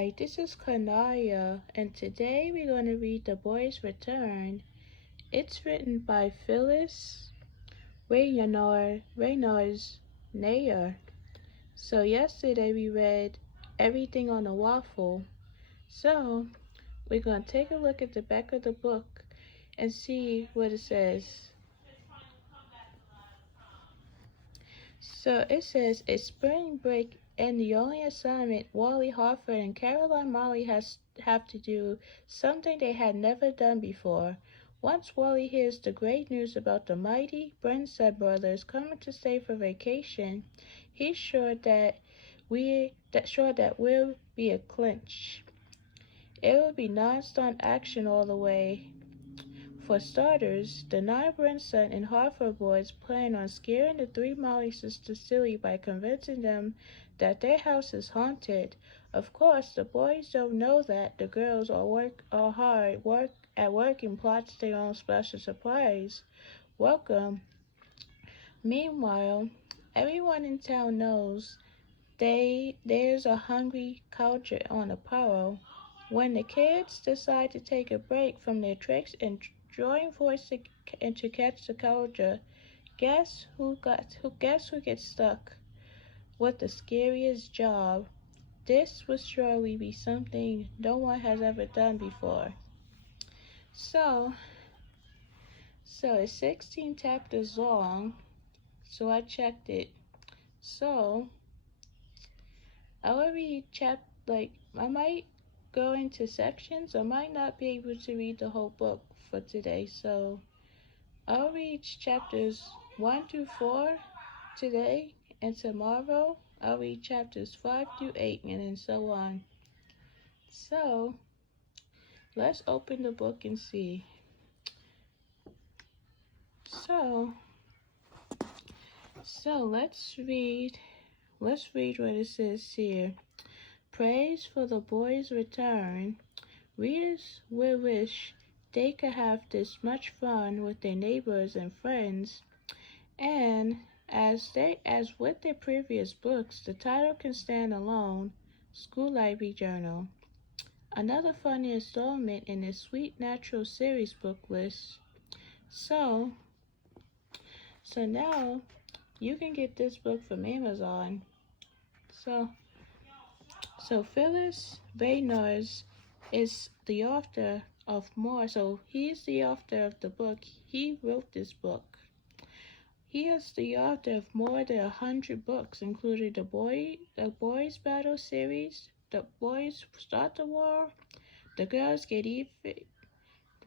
Hi, this is Cornelia, and today we're going to read The Boy's Return. It's written by Phyllis Reynolds Nair. So yesterday we read Everything on a Waffle. So we're going to take a look at the back of the book and see what it says. So it says, a spring break and the only assignment Wally Harford and Caroline Molly have to do something they had never done before. Once Wally hears the great news about the mighty Burnside brothers coming to stay for vacation, he's sure that will be a clinch. It will be non-stop action all the way. For starters, the 9 Burnside and Harford boys plan on scaring the 3 Molly sisters silly by convincing them that their house is haunted. Of course, the boys don't know that the girls are hard at work and plot their own special surprise welcome. Meanwhile, everyone in town knows there's a hungry culture on the prowl. When the kids decide to take a break from their tricks and join forces to catch the culture, guess who gets stuck with the scariest job? This will surely be something no one has ever done before. So it's 16 chapters long. So I checked it. So I will read I might go into sections. I might not be able to read the whole book for today. So I'll read chapters 1 through 4 today, and tomorrow I'll read chapters 5 through 8, and then so on. So let's open the book and see. So let's read what it says here. Praise for the boy's return. Readers will wish they could have this much fun with their neighbors and friends, and as with their previous books, the title can stand alone. School Library Journal. Another funny installment in the Sweet Natural series book list. So now you can get this book from Amazon. So Phyllis Reynolds is the author of more. So he's the author of the book. He wrote this book. He is the author of more than 100 books, including the Boys Battle series, The Boys Start the War, The Girls Get Even, The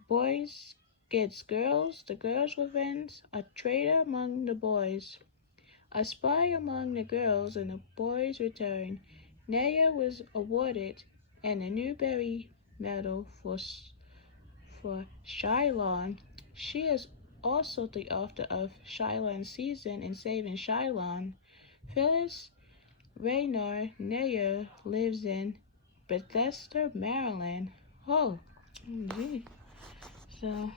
Boys Gets Girls, The Girls Revenge, A Traitor Among the Boys, A Spy Among the Girls, and The Boys Return. Nair was awarded an Newbery Medal for Shylon. She is also the author of Shylon Season and Saving Shylon. Phyllis Reynolds Nair lives in Bethesda, Maryland. Oh, gee. So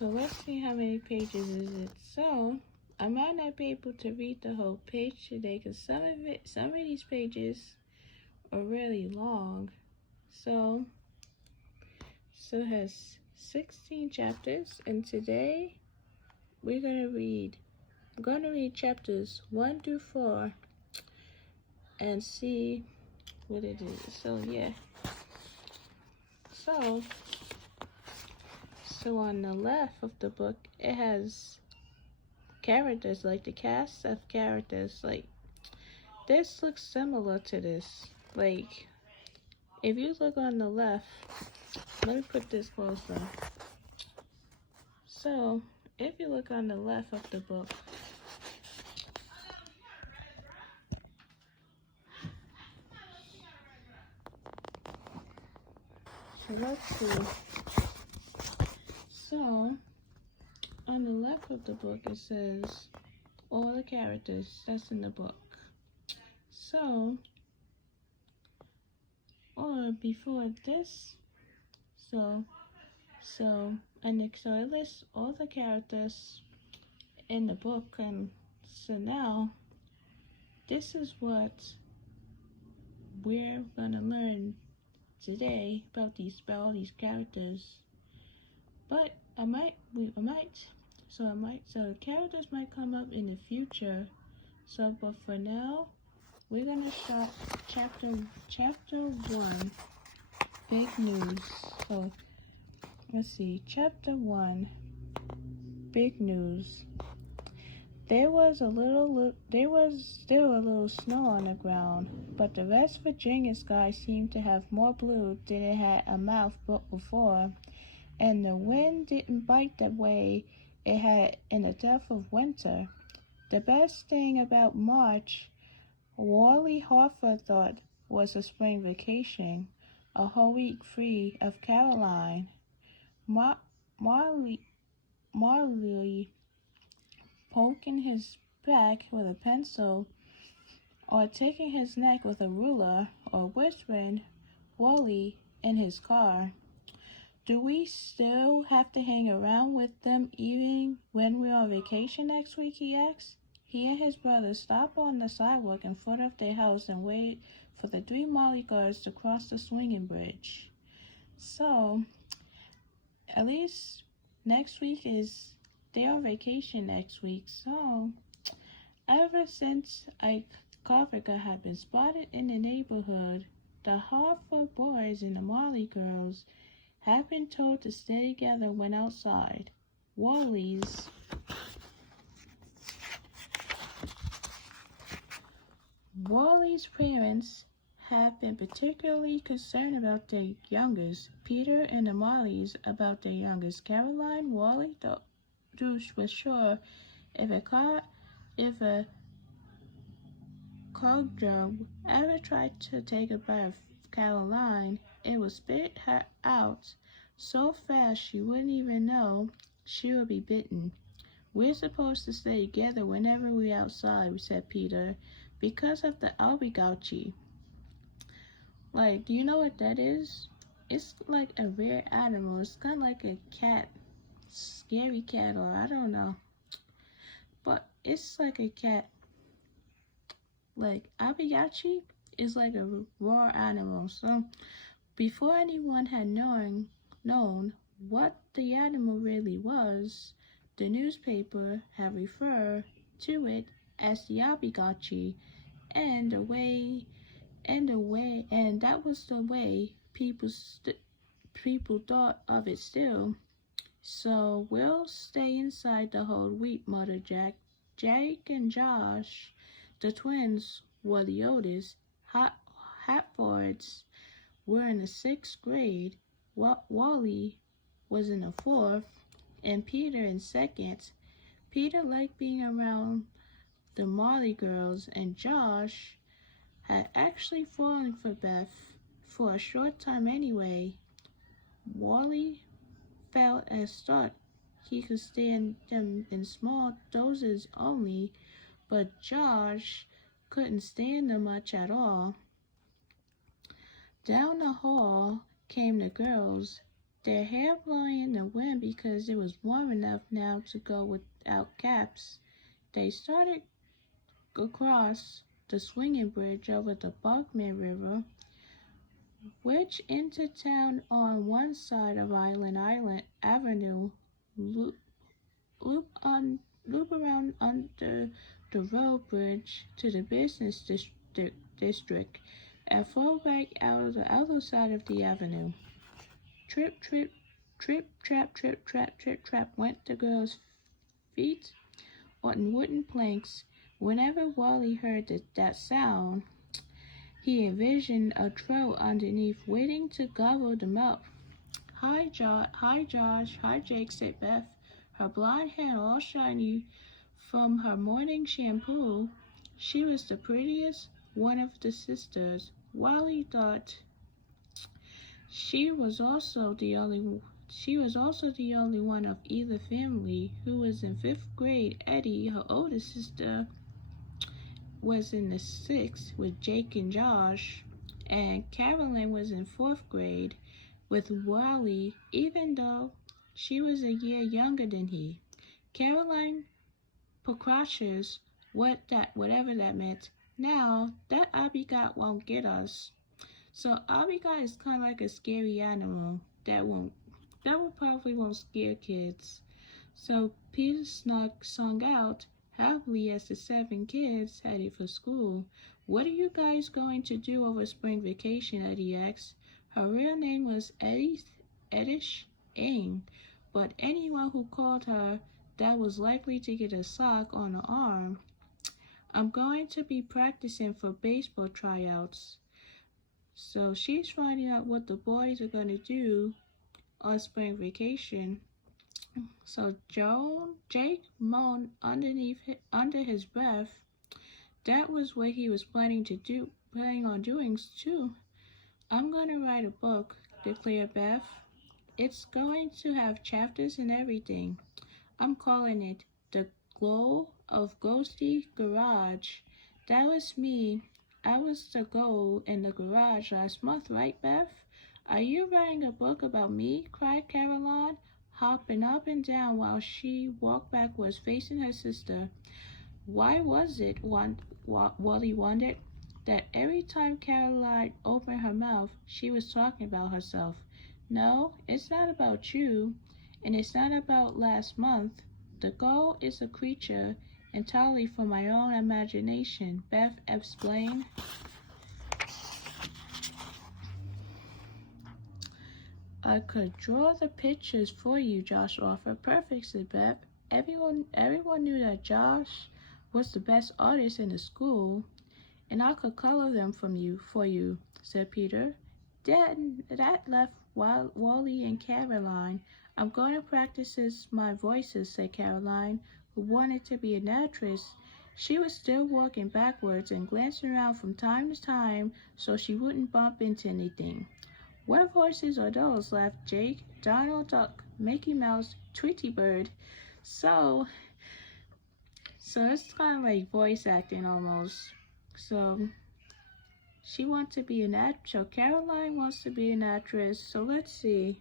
let's see how many pages is it. So I might not be able to read the whole page today because some of these pages are really long. So it has 16 chapters, and today I'm gonna read chapters 1 through 4 and see what it is. So yeah. So on the left of the book, it has characters, like the cast of characters. Like, this looks similar to this. Like, if you look on the left, let me put this closer. So, if you look on the left of the book, so let's see. So, on the left of the book, it says all the characters that's in the book. So, or before this, So, so it lists all the characters in the book, and so now this is what we're gonna learn today about all these characters. But so the characters might come up in the future. So, but for now, we're gonna start chapter 1, big news. So, let's see, chapter 1, big news. There was still a little snow on the ground, but the West Virginia sky seemed to have more blue than it had a mouth before, and the wind didn't bite the way it had in the depth of winter. The best thing about March, Wally Harford thought, was a spring vacation, a whole week free of Caroline. Marley poking his back with a pencil, or taking his neck with a ruler, or whispering Wally in his car. Do we still have to hang around with them even when we're on vacation next week? He asked. He and his brother stopped on the sidewalk in front of their house and waited for the 3 Molly guards to cross the swinging bridge. So, at least next week is they're on vacation next week. So, ever since Ike Carver had been spotted in the neighborhood, the Hartford boys and the Molly girls had been told to stay together when outside. Wally's parents have been particularly concerned about their youngest, Peter, and the Mollys about their youngest, Caroline. Wally was sure if a cogdrum ever tried to take a bite of Caroline, it would spit her out so fast she wouldn't even know she would be bitten. We're supposed to stay together whenever we're outside, said Peter, because of the Albigachi. Like, do you know what that is? It's like a rare animal. It's kind of like a cat, scary cat, or I don't know. But it's like a cat. Like, Albigachi is like a raw animal. So, before anyone had known what the animal really was, the newspaper had referred to it as the Albigachi, and that was the way people thought of it still. So we'll stay inside the whole week, muttered Jack. Jake and Josh, the twins, were the oldest. Hatfords were in the 6th grade. Wally was in the 4th, and Peter in 2nd. Peter liked being around the Molly girls, and Josh had actually fallen for Beth for a short time anyway. Wally felt as thought he could stand them in small doses only, but Josh couldn't stand them much at all. Down the hall came the girls, their hair blowing in the wind because it was warm enough now to go without caps. They started across the swinging bridge over the Buckman River, which entered town on one side of Island Avenue, loop around under the road bridge to the business district, and flow back out the other side of the avenue. Trip, trip, trip, trap, trip, trap, trip, trap went the girls' feet on wooden planks. Whenever Wally heard that sound, he envisioned a troll underneath waiting to gobble them up. Hi, Josh, hi, Jake, said Beth, her blonde hair all shiny from her morning shampoo. She was the prettiest one of the sisters. Wally thought she was also the only one of either family who was in 5th grade. Eddie, her older sister, was in the 6th with Jake and Josh, and Carolyn was in 4th grade. with Wally, even though she was a year younger than he. Caroline precautious, whatever that meant. Now, that Abigail won't get us. So Abigail is kind of like a scary animal that will probably won't scare kids. So Peter sung out happily as the 7 kids headed for school. What are you guys going to do over spring vacation? Eddie asked. Her real name was Edish Ing, but anyone who called her that was likely to get a sock on the arm. I'm going to be practicing for baseball tryouts. So she's finding out what the boys are going to do on spring vacation. So Jake moaned under his breath. That was what he was planning on doing too. I'm gonna write a book, declared Beth. It's going to have chapters and everything. I'm calling it The Glow of Ghosty Garage. That was me. I was the goal in the garage last month, right, Beth? Are you writing a book about me? Cried Caroline, hopping up and down while she walked backwards, facing her sister. Why was it, Wally wondered, that every time Caroline opened her mouth, she was talking about herself? No, it's not about you, and it's not about last month. The goal is a creature entirely from my own imagination, Beth explained. I could draw the pictures for you, Josh offered. Perfect, said Beth. Everyone knew that Josh was the best artist in the school, and I could color them for you, said Peter. Then that left Wally and Caroline. I'm going to practice my voices, said Caroline, who wanted to be an actress. She was still walking backwards and glancing around from time to time so she wouldn't bump into anything. What voices are those? Laughed Jake. Donald Duck, Mickey Mouse, Tweety Bird. So it's kind of like voice acting almost. So she wants to be an actress. So Caroline wants to be an actress. So let's see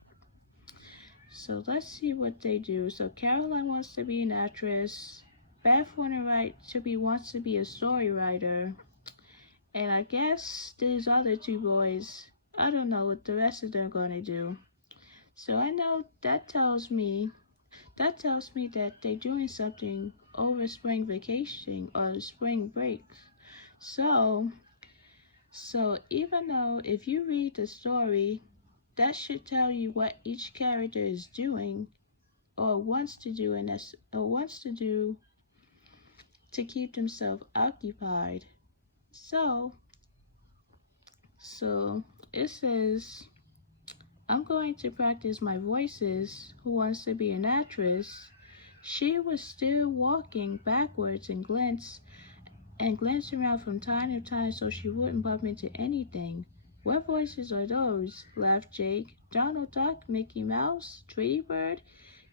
what they do. So Caroline wants to be an actress. Beth wants to be a story writer. And I guess these other 2 boys, I don't know what the rest of them are going to do. So I know that tells me that they're doing something over spring vacation or spring break. So even though if you read the story, that should tell you what each character is doing or wants to do to keep themselves occupied. So it says, I'm going to practice my voices. Who wants to be an actress? She was still walking backwards and glanced around from time to time so she wouldn't bump into anything. What voices are those? Laughed Jake. Donald Duck, Mickey Mouse, Tweety Bird.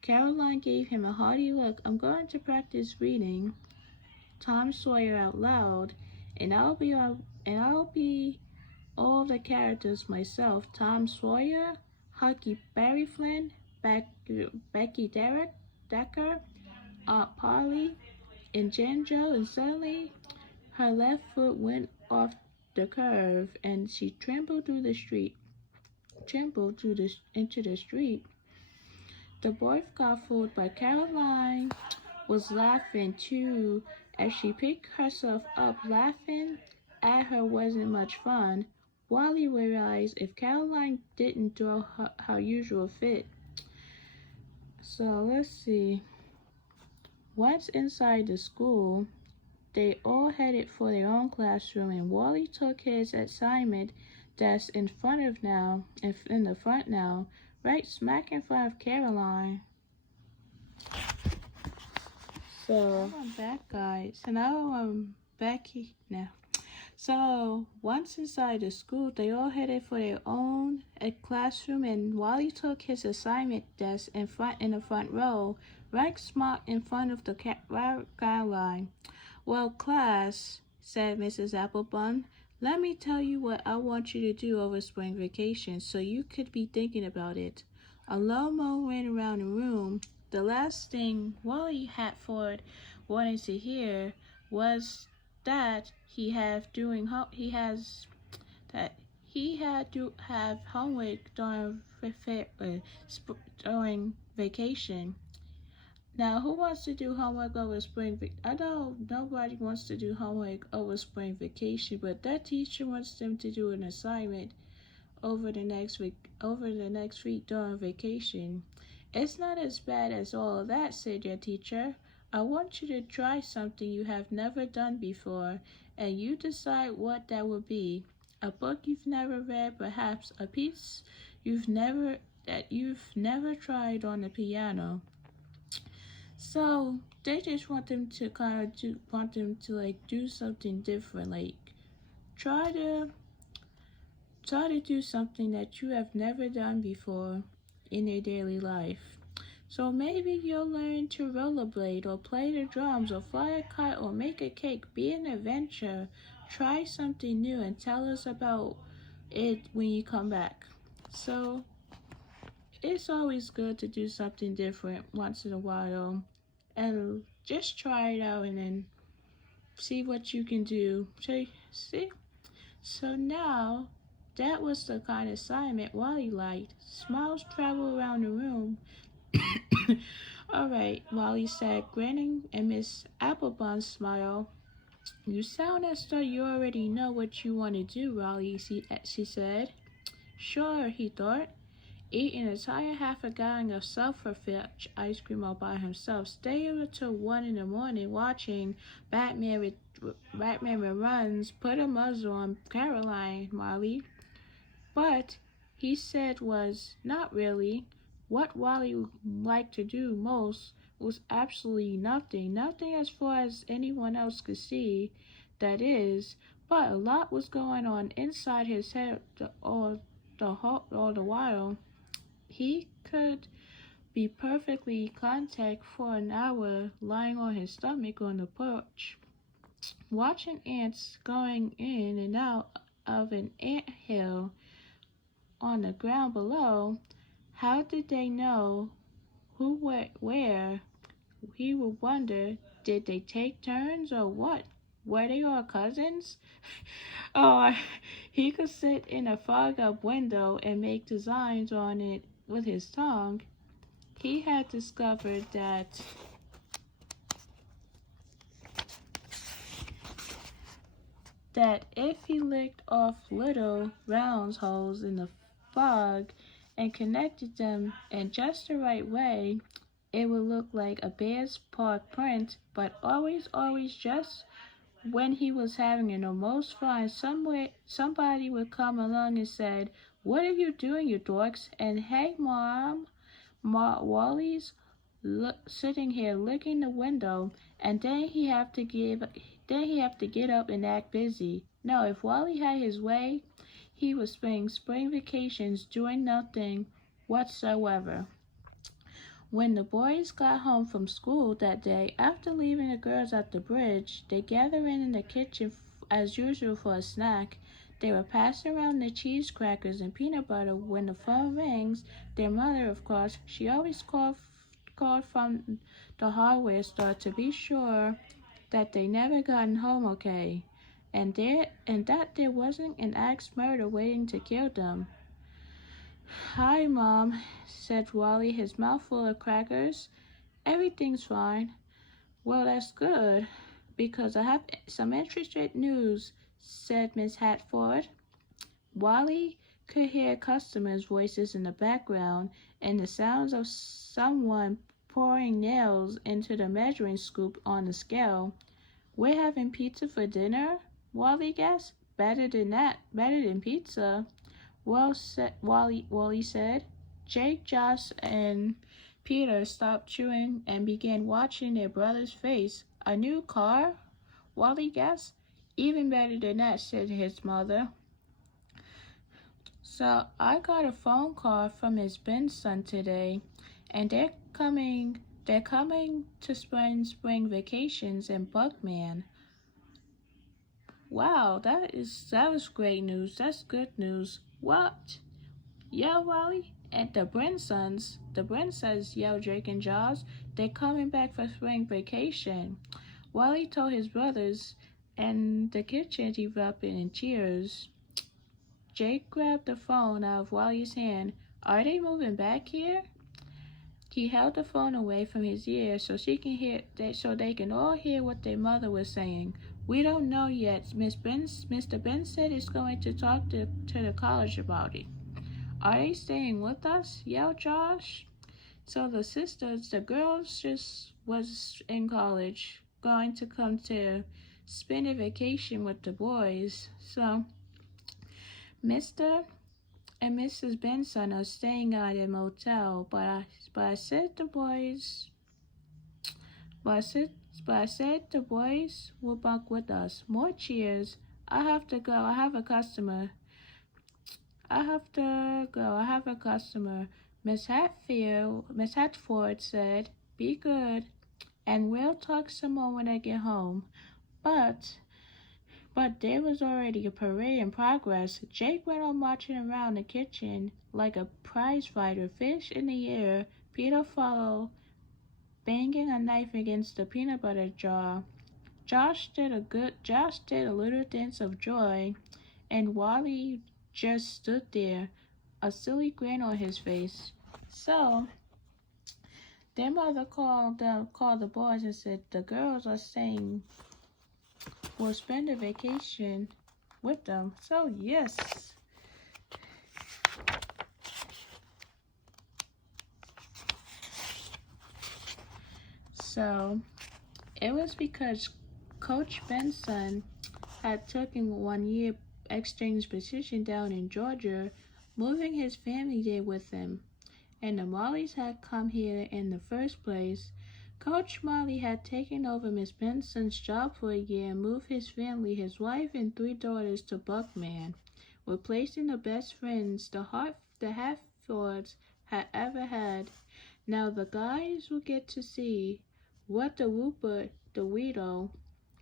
Caroline gave him a hearty look. I'm going to practice reading Tom Sawyer out loud, and I'll be all the characters myself. Tom Sawyer, Huckleberry Flynn, Becky Decker, Aunt Polly, and Janjo, and suddenly her left foot went off the curve and she trembled into the street. The boys got fooled, but Caroline was laughing too as she picked herself up. Laughing at her wasn't much fun. Wally realized if Caroline didn't throw her usual fit. So let's see. Once inside the school, they all headed for their own classroom, and Wally took his assignment desk in the front now, right smack in front of Caroline. So I'm back, guys. So now I'm back here now. So once inside the school, they all headed for their own classroom, and Wally took his assignment desk in the front row, right smack in front of the Caroline. Well, class, said Mrs. Applebum, Let me tell you what I want you to do over spring vacation so you could be thinking about it. Alomo ran around the room. The last thing Wally Hatford wanted to hear was that he has that he had to have homework during vacation. Now, who wants to do homework over spring vac? I know nobody wants to do homework over spring vacation, but that teacher wants them to do an assignment over the next week during vacation. It's not as bad as all of that, said your teacher. I want you to try something you have never done before, and you decide what that will be. A book you've never read, perhaps a piece you've never tried on the piano. So they just want them to do something different, like try to do something that you have never done before in your daily life. So maybe you'll learn to rollerblade or play the drums or fly a kite or make a cake. Be an adventure. Try something new and tell us about it when you come back. So it's always good to do something different once in a while and just try it out and then see what you can do. See? So now that was the kind of assignment Wally liked. Smiles travel around the room. All right, Wally said, grinning, and Miss Applebum smiled. You sound as though you already know what you want to do, Wally, she said. Sure, he thought. Eat an entire half a gallon of self-fetch ice cream all by himself. Stay up until 1 in the morning watching Batman Reruns. Put a muzzle on Caroline, Wally. But he said was not really. What Wally liked to do most was absolutely nothing. Nothing as far as anyone else could see, that is. But a lot was going on inside his head all the while. He could be perfectly content for an hour lying on his stomach on the porch, watching ants going in and out of an ant hill on the ground below. How did they know who went where? He would wonder, did they take turns or what? Were they all cousins? Or he could sit in a fog-up window and make designs on it with his tongue. He had discovered that if he licked off little round holes in the fog and connected them in just the right way, it would look like a bear's paw print. But always, just when he was having the most fun, somebody would come along and said, "What are you doing, you dorks?" And "Hey, Mom, Wally's sitting here licking the window," and then he have to get up and act busy. No, if Wally had his way, he would spend spring vacations doing nothing whatsoever. When the boys got home from school that day, after leaving the girls at the bridge, they gathered in the kitchen as usual for a snack. They were passing around the cheese crackers and peanut butter when the phone rings. Their mother, of course, she always called from the hardware store to be sure that they never gotten home okay, and that there wasn't an axe murder waiting to kill them. "Hi, Mom," said Wally, his mouth full of crackers. "Everything's fine." "Well, that's good, because I have some interesting news," said Miss Hatford. Wally could hear customers' voices in the background and the sounds of someone pouring nails into the measuring scoop on the scale. "We're having pizza for dinner?" Wally guessed. Better than pizza." "Well," Wally said. Jake, Josh, and Peter stopped chewing and began watching their brother's face. "A new car?" Wally guessed. "Even better than that," said his mother. "So I got a phone call from his Ben son today, and they're coming to spend spring vacations in Buckman." Wow, that was great news. That's good news. What? Yeah, Wally? And the Brinsons yelled Drake and Jaws. They're coming back for spring vacation. Wally told his brothers, and the kitchen erupted in cheers. Jake grabbed the phone out of Wally's hand. Are they moving back here? He held the phone away from his ear so so they can all hear what their mother was saying. We don't know yet. Mr. Ben said he's going to talk to the college about it. Are they staying with us? Yelled Josh. So the girls just was in college, going to come to spend a vacation with the boys. So Mr. and Mrs. Benson are staying at a motel, but I said the boys, but I said the boys will bunk with us. More cheers. I have to go. I have a customer. I have to go. I have a customer. Miss Hatford said, "Be good, and we'll talk some more when I get home." But But there was already a parade in progress. Jake went on marching around the kitchen like a prize fighter, fish in the air. Peter followed, banging a knife against the peanut butter jar. Josh did a little dance of joy, and Wally just stood there, a silly grin on his face. So their mother called the boys and said the girls are staying will spend a vacation with them. So yes. So it was because Coach Benson had taken 1 year exchange position down in Georgia, moving his family there with him. And the Mollies had come here in the first place. Coach Molly had taken over Miss Benson's job for a year and moved his family, his wife and 3 daughters, to Buckman, replacing the best friends the Hatfords had ever had. Now the guys will get to see what the Rupert, the Weedle,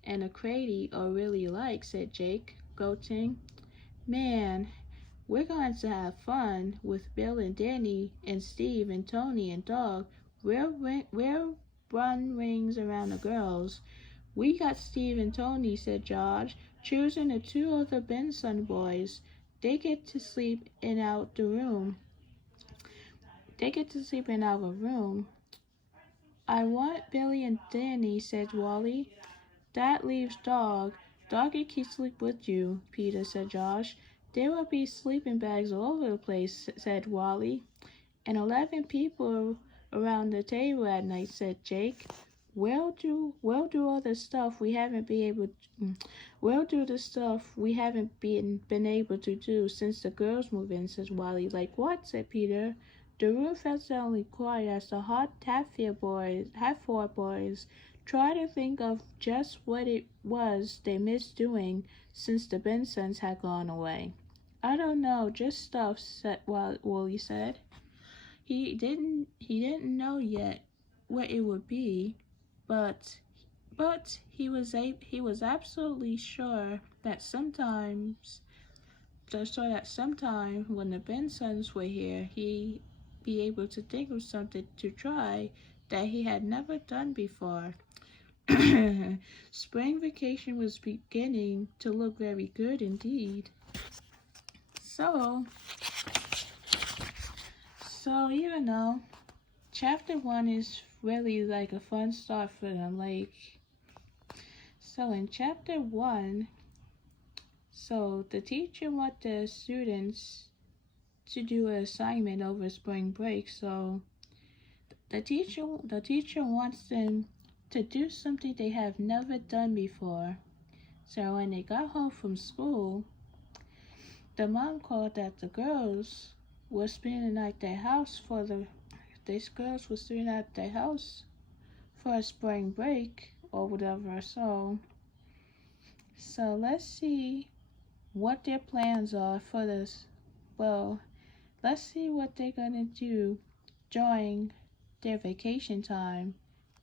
and the Crady are really like, said Jake, gloating. Man, we're going to have fun with Bill and Danny and Steve and Tony and Dog. We'll run rings around the girls. We got Steve and Tony, said George, choosing the 2 other Benson boys. They get to sleep in out the room. They get to sleep in our room. I want Billy and Danny, said Wally. That leaves Dog. Doggy can sleep with you, Peter, said Josh. There will be sleeping bags all over the place, said Wally. And 11 people around the table at night, said Jake. We'll do all the stuff we haven't been able to, we'll do the stuff we haven't been able to do since the girls moved in, said Wally. Like what? Said Peter. The room felt suddenly quiet as the Hatford boys tried to think of just what it was they missed doing since the Bensons had gone away. I don't know, just stuff, said Wally said. He didn't know yet what it would be, but he was absolutely sure that sometime when the Bensons were here, he'd be able to think of something to try that he had never done before. Spring vacation was beginning to look very good indeed. So even though chapter 1 is really like a fun start for them, so in chapter 1, so the teacher want the students to do an assignment over spring break. So the teacher wants them to do something they have never done before. So when they got home from school, the mom called that the girls were spending the night at their house these girls were spending at their house for a spring break or whatever. So let's see what their plans are for this. Well, let's see what they're gonna do during their vacation time.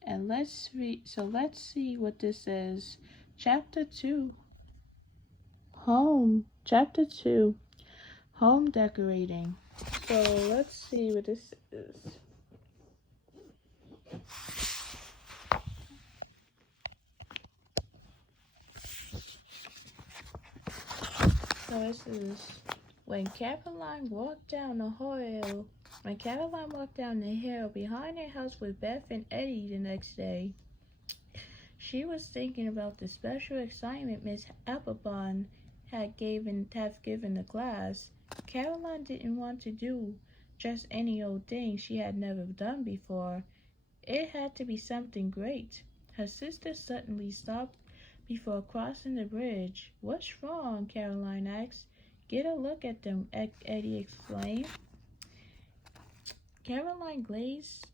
And let's see what this is. Chapter 2. Home. Chapter 2. Home decorating. So let's see what this is. So this is when Caroline walked down the hill. When Caroline walked down the hill behind her house with Beth and Eddie the next day, she was thinking about the special assignment Miss Applebon have given the class. Caroline didn't want to do just any old thing she had never done before. It had to be something great. Her sister suddenly stopped before crossing the bridge. "What's wrong?" Caroline asked. "Get a look at them," Eddie exclaimed. Caroline gazed,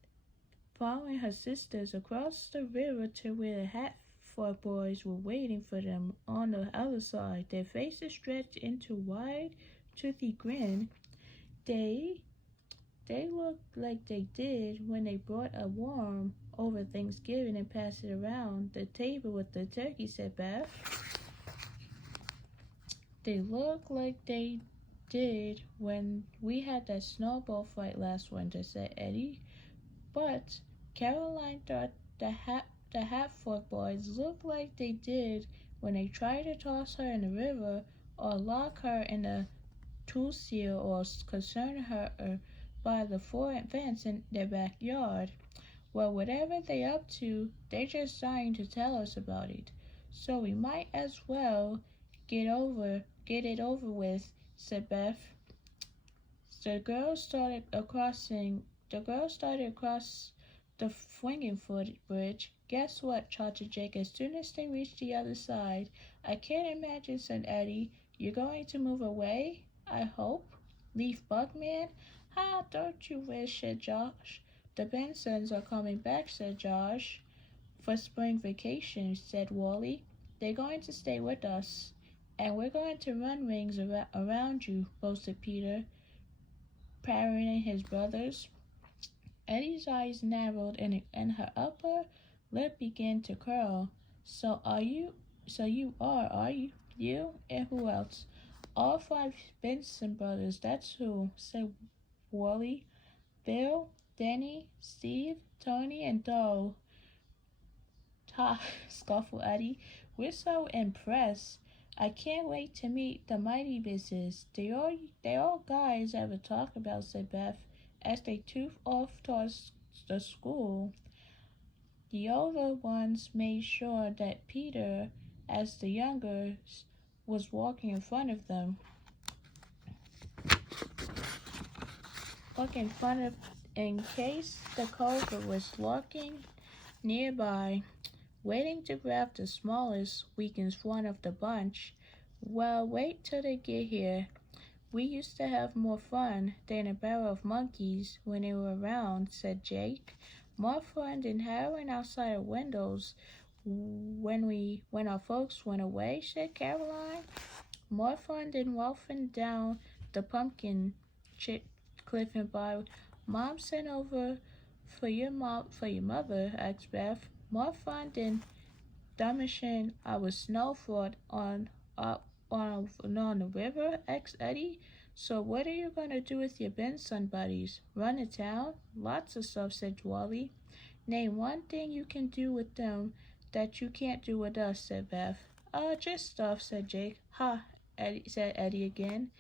following her sisters across the river to where the Hatford boys were waiting for them on the other side. Their faces stretched into a wide, toothy grin. They looked like they did when they brought a worm over Thanksgiving and passed it around the table with the turkey, said Beth. "They look like they did when we had that snowball fight last winter," said Eddie. But Caroline thought the Hatford boys looked like they did when they tried to toss her in the river or lock her in a tool seal or concern her by the fort fence in their backyard. "Well, whatever they're up to, they're just dying to tell us about it. So we might as well get it over with," said Beth. The girls started across the swinging foot bridge. "Guess what?" shouted Jake as soon as they reached the other side. "I can't imagine," said Eddie. "You're going to move away, I hope? Leave Bugman?" "Ha, don't you wish," said Josh. "The Bensons are coming back," said Josh. "For spring vacation," said Wally. "They're going to stay with us. And we're going to run rings around you," boasted Peter, parroting his brothers. Eddie's eyes narrowed and her upper lip began to curl. So you are you? You? And who else?" "All 5 Benson brothers, that's who," said Wally. "Bill, Danny, Steve, Tony, and Doe." "Ha," scoffed Eddie. "We're so impressed. I can't wait to meet the mighty Misses. They all guys ever talk about," said Beth, as they took off towards the school. The older ones made sure that Peter, as the youngest, was walking in front of them. In case the culprit was lurking nearby, waiting to grab the smallest, weakest one of the bunch. "Well, wait till they get here. We used to have more fun than a barrel of monkeys when they were around," said Jake. "More fun than howling outside of windows when our folks went away," said Caroline. "More fun than wolfing down the pumpkin cliff and by Mom sent over for your mother," asked Beth. "More fun than damaging our snowfort on the river?" asked Eddie. "So what are you gonna do with your Benson buddies? Run to town?" "Lots of stuff," said Wally. "Name one thing you can do with them that you can't do with us," said Beth. Just stuff," said Jake. "Ha," said Eddie again.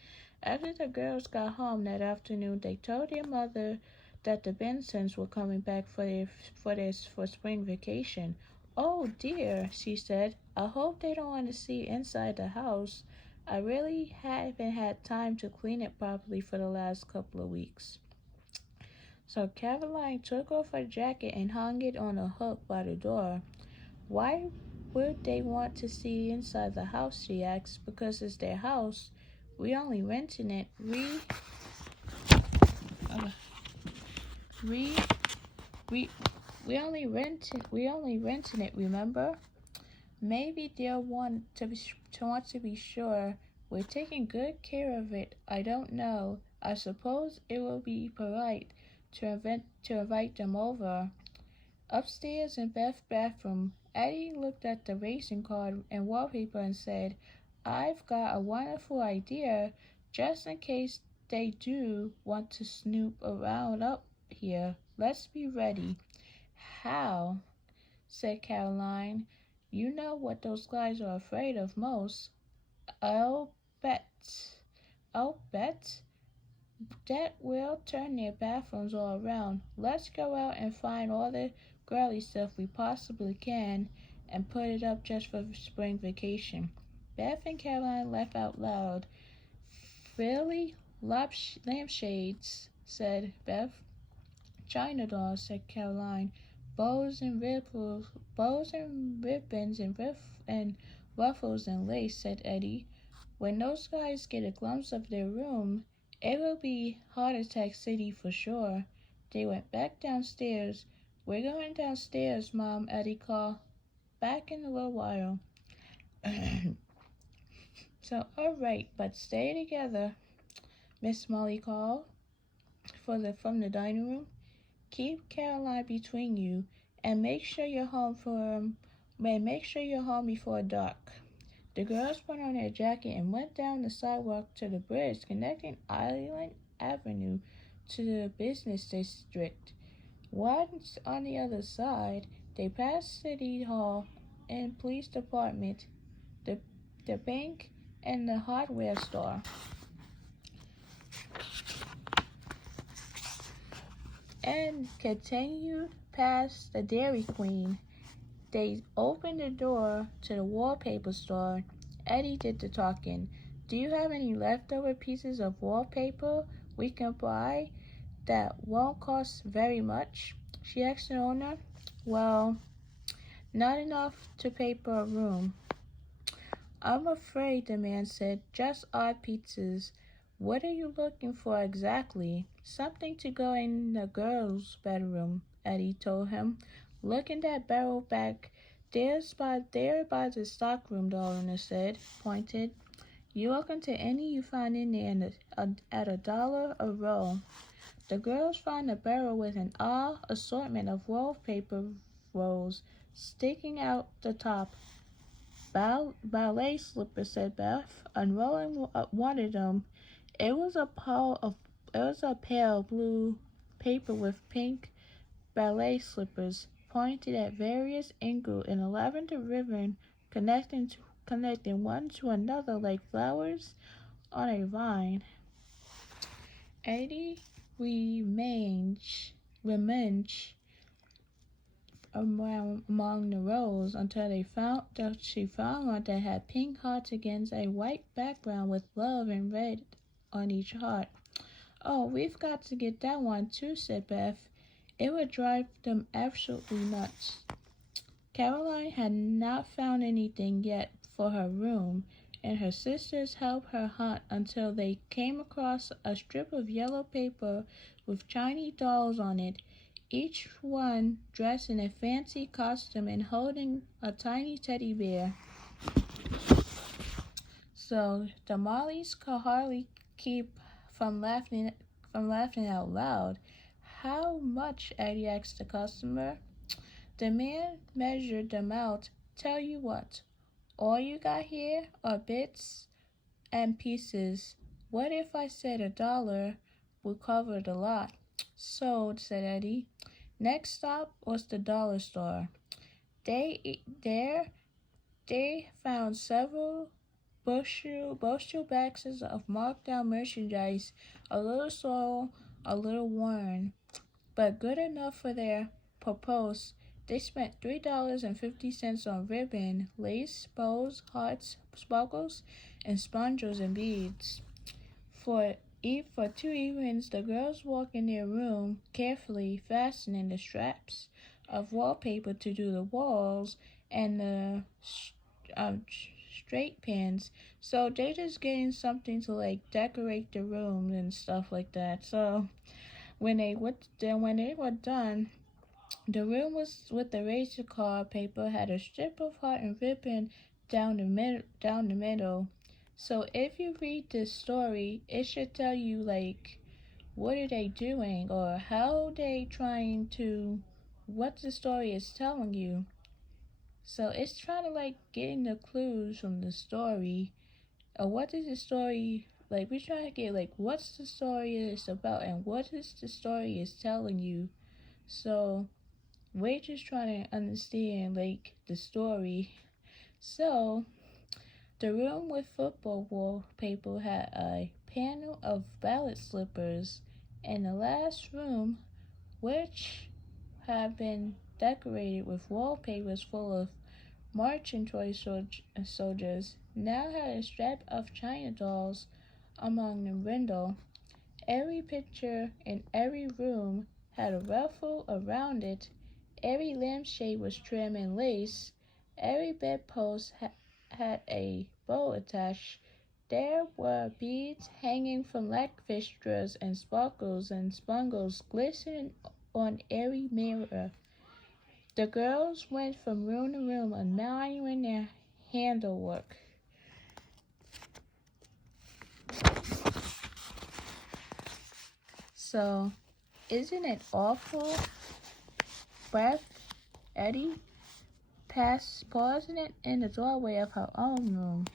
After the girls got home that afternoon, they told their mother that the Bensons were coming back for spring vacation. "Oh dear," she said. "I hope they don't want to see inside the house. I really haven't had time to clean it properly for the last couple of weeks." So Caroline took off her jacket and hung it on a hook by the door. "Why would they want to see inside the house?" she asked. "Because it's their house. We only renting it. We only renting it, remember? Maybe they'll want to be sure we're taking good care of it. I don't know. I suppose it will be polite to invite them over." Upstairs in Beth's bathroom, Eddie looked at the racing card and wallpaper and said, I've got a wonderful idea just in case they do want to snoop around up here. Let's be ready. How? Said Caroline. You know what those guys are afraid of most. I'll bet. I'll bet that we'll turn their bathrooms all around. Let's go out and find all the girly stuff we possibly can and put it up just for spring vacation. Beth and Caroline laughed out loud. Really? Lampshades, said Beth. China dolls, said Caroline. Bows and ribbons and ruffles and lace, said Eddie. When those guys get a glimpse of their room, it will be heart attack city for sure. They went back downstairs. We're going downstairs, Mom, Eddie called. Back in a little while. So, all right, but stay together, Miss Molly called from the dining room. Keep Caroline between you, and make sure you're home before dark. The girls put on their jacket and went down the sidewalk to the bridge connecting Island Avenue to the business district. Once on the other side, they passed City Hall and Police Department, the, the bank, and the hardware store. And continued past the Dairy Queen. They opened the door to the wallpaper store. Eddie did the talking. Do you have any leftover pieces of wallpaper we can buy that won't cost very much? She asked the owner. Well, not enough to paper a room. I'm afraid, the man said. Just odd pieces. What are you looking for exactly? Something to go in the girls' bedroom, Eddie told him. Look in that barrel back there by the stockroom, the owner said, pointed. You look into any you find in there at $1 a roll. The girls found a barrel with an odd assortment of wallpaper rolls sticking out the top. Ballet slippers, said Beth, unrolling one of them. It was a pale blue paper with pink ballet slippers pointed at various angles and a lavender ribbon connecting one to another like flowers on a vine. Eddie rummaged among the rolls until she found one that had pink hearts against a white background with love and red on each heart. Oh, we've got to get that one too, said Beth. It would drive them absolutely nuts. Caroline had not found anything yet for her room, and her sisters helped her hunt until they came across a strip of yellow paper with tiny dolls on it, each one dressed in a fancy costume and holding a tiny teddy bear. So the Mollys could hardly keep from laughing out loud. How much? Eddie asked the customer. The man measured them out. Tell you what, all you got here are bits and pieces. What if I said $1 would cover the lot? Sold, said Eddie. Next stop was the dollar store. They found several bushel boxes of marked down merchandise, a little soiled, a little worn, but good enough for their purpose. They spent $3.50 on ribbon, lace, bows, hearts, sparkles, and spangles and beads. For 2 evenings, the girls walked in their room, carefully fastening the straps of wallpaper to do the walls and the straight pins. So they just getting something to like decorate the room and stuff like that. So when they were done, the room was with the razor card paper had a strip of heart and ribbon down the middle. So if you read this story, it should tell you like what are they doing or how they trying to what the story is telling you. So it's trying to like getting the clues from the story what is the story, like, we're trying to get, like, what's the story is about and what is the story is telling you. So we're just trying to understand, like, the story. So the room with football wallpaper had a panel of ballad slippers, and the last room, which had been decorated with wallpapers full of marching toy soldiers, now had a strap of china dolls among the window. Every picture in every room had a ruffle around it. Every lampshade was trimmed in lace. Every bedpost had a bow attached. There were beads hanging from lackfistras and sparkles and spangles glistening on every mirror. The girls went from room to room admiring their handiwork. So, isn't it awful? Breath, Eddie, pausing it in the doorway of her own room.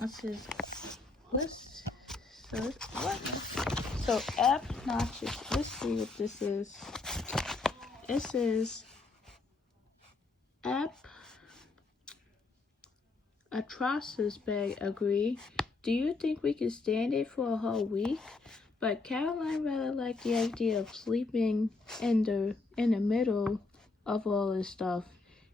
This is let's so app notches. Let's see what this is. It says app atrocious bag agree. Do you think we could stand it for a whole week? But Caroline rather liked the idea of sleeping in the middle of all this stuff.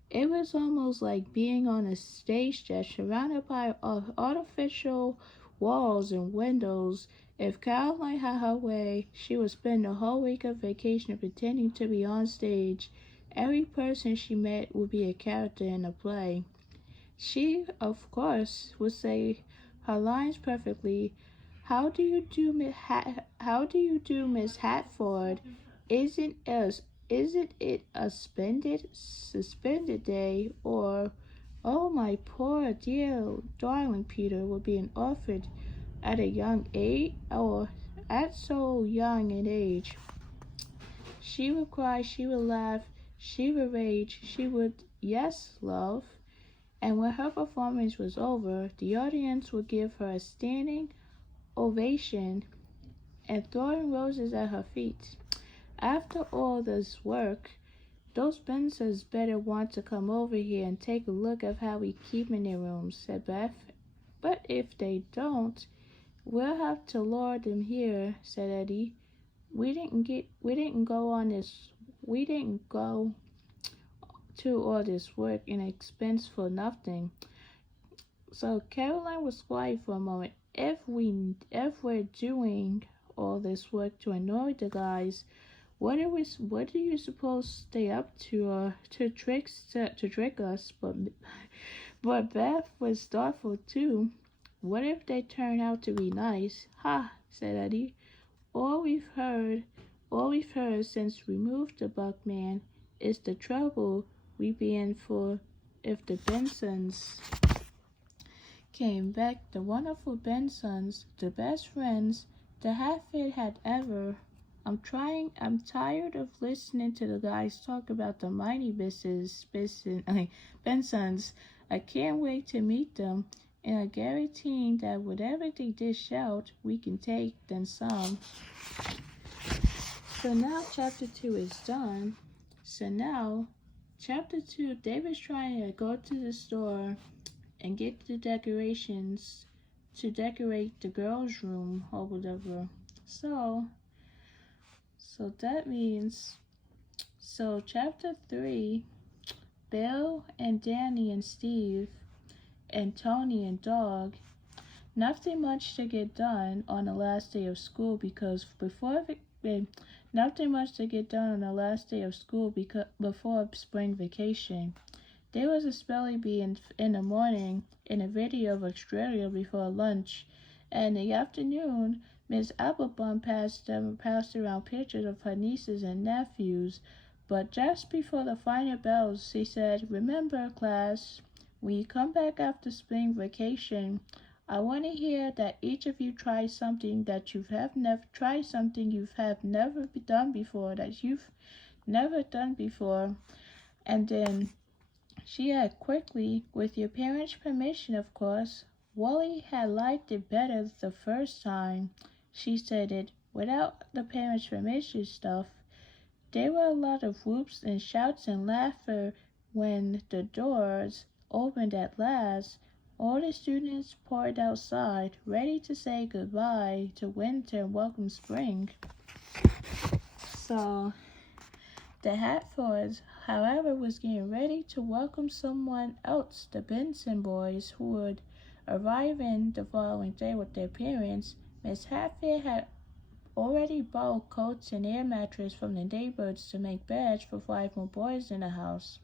It was almost like being on a stage set surrounded by artificial walls and windows. If Caroline had her way, she would spend the whole week of vacation pretending to be on stage. Every person she met would be a character in a play. She, of course, would say her lines perfectly. How do you do, Miss Hatford? Isn't it a splendid suspended day? Or, oh, my poor dear darling Peter will be an orphan at a young age, or at so young an age. She would cry, she would laugh, she would rage, she would, yes, love. And when her performance was over, the audience would give her a standing ovation and throwing roses at her feet. After all this work, those Bensons better want to come over here and take a look at how we keep in their rooms, said Beth. But if they don't, we'll have to lure them here, said Eddie. We didn't go to all this work and expense for nothing. So Caroline was quiet for a moment. If we're doing all this work to annoy the guys, what do you suppose they up to trick us? But Beth was thoughtful too. What if they turn out to be nice? Ha, said Eddie. All we've heard, all we've heard since we moved the Buckman is the trouble we'd be in for if the Bensons came back, the wonderful Bensons, the best friends the Hatfield had ever. I'm tired of listening to the guys talk about the mighty Bensons. I can't wait to meet them, and I guarantee that whatever they dish out, we can take, then some. So now chapter 2 is done. So now, chapter 2, David's trying to go to the store and get the decorations to decorate the girls' room or whatever. So that means, so chapter 3, Bill and Danny and Steve and Tony and Dog, nothing much to get done on the last day of school because nothing much to get done on the last day of school before spring vacation. There was a spelling bee in the morning and a video of Australia before lunch, and in the afternoon, Miss Applebum passed around pictures of her nieces and nephews. But just before the final bells, she said, "Remember, class, when you come back after spring vacation, I want to hear that each of you tries something that you have never done before, that you've never done before." And then she added quickly, "With your parents' permission, of course." Wally had liked it better the first time. She said it without the parents' permission stuff. There were a lot of whoops and shouts and laughter when the doors opened at last. All the students poured outside, ready to say goodbye to winter and welcome spring. So the Hatfords, however, was getting ready to welcome someone else, the Benson boys, who would arrive in the following day with their parents. Miss Hatfield had already bought coats and air mattress from the neighbors to make beds for 5 more boys in the house.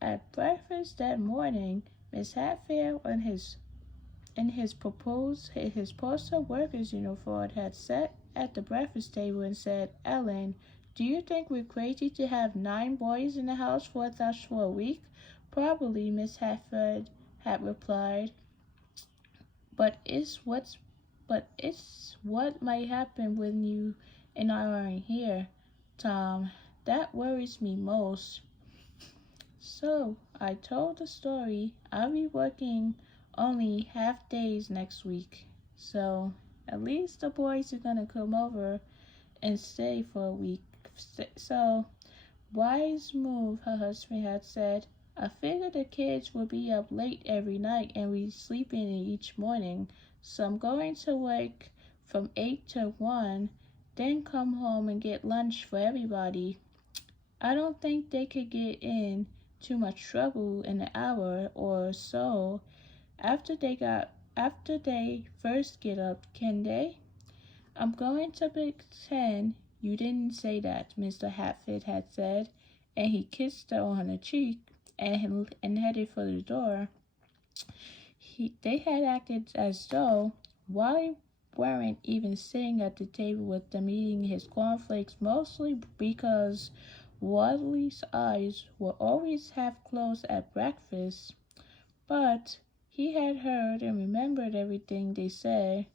At breakfast that morning, Miss Hatfield in his postal workers uniform had sat at the breakfast table and said, "Ellen, do you think we're crazy to have 9 boys in the house with us for a week?" "Probably," Miss Hatfield had replied, but it's what might happen when you and I aren't here, Tom. That worries me most." So I told the story. I'll be working only half days next week. So at least the boys are gonna come over and stay for a week. So, wise move, her husband had said. "I figured the kids would be up late every night and we sleeping in each morning. So I'm going to work from 8 to 1, then come home and get lunch for everybody. I don't think they could get in too much trouble in an hour or so after they first get up, can they?" "I'm going to pretend you didn't say that," Mr. Hatfield had said, and he kissed her on the cheek and headed for the door. They had acted as though Wally weren't even sitting at the table with them eating his cornflakes, mostly because Wally's eyes were always half closed at breakfast. But he had heard and remembered everything they said.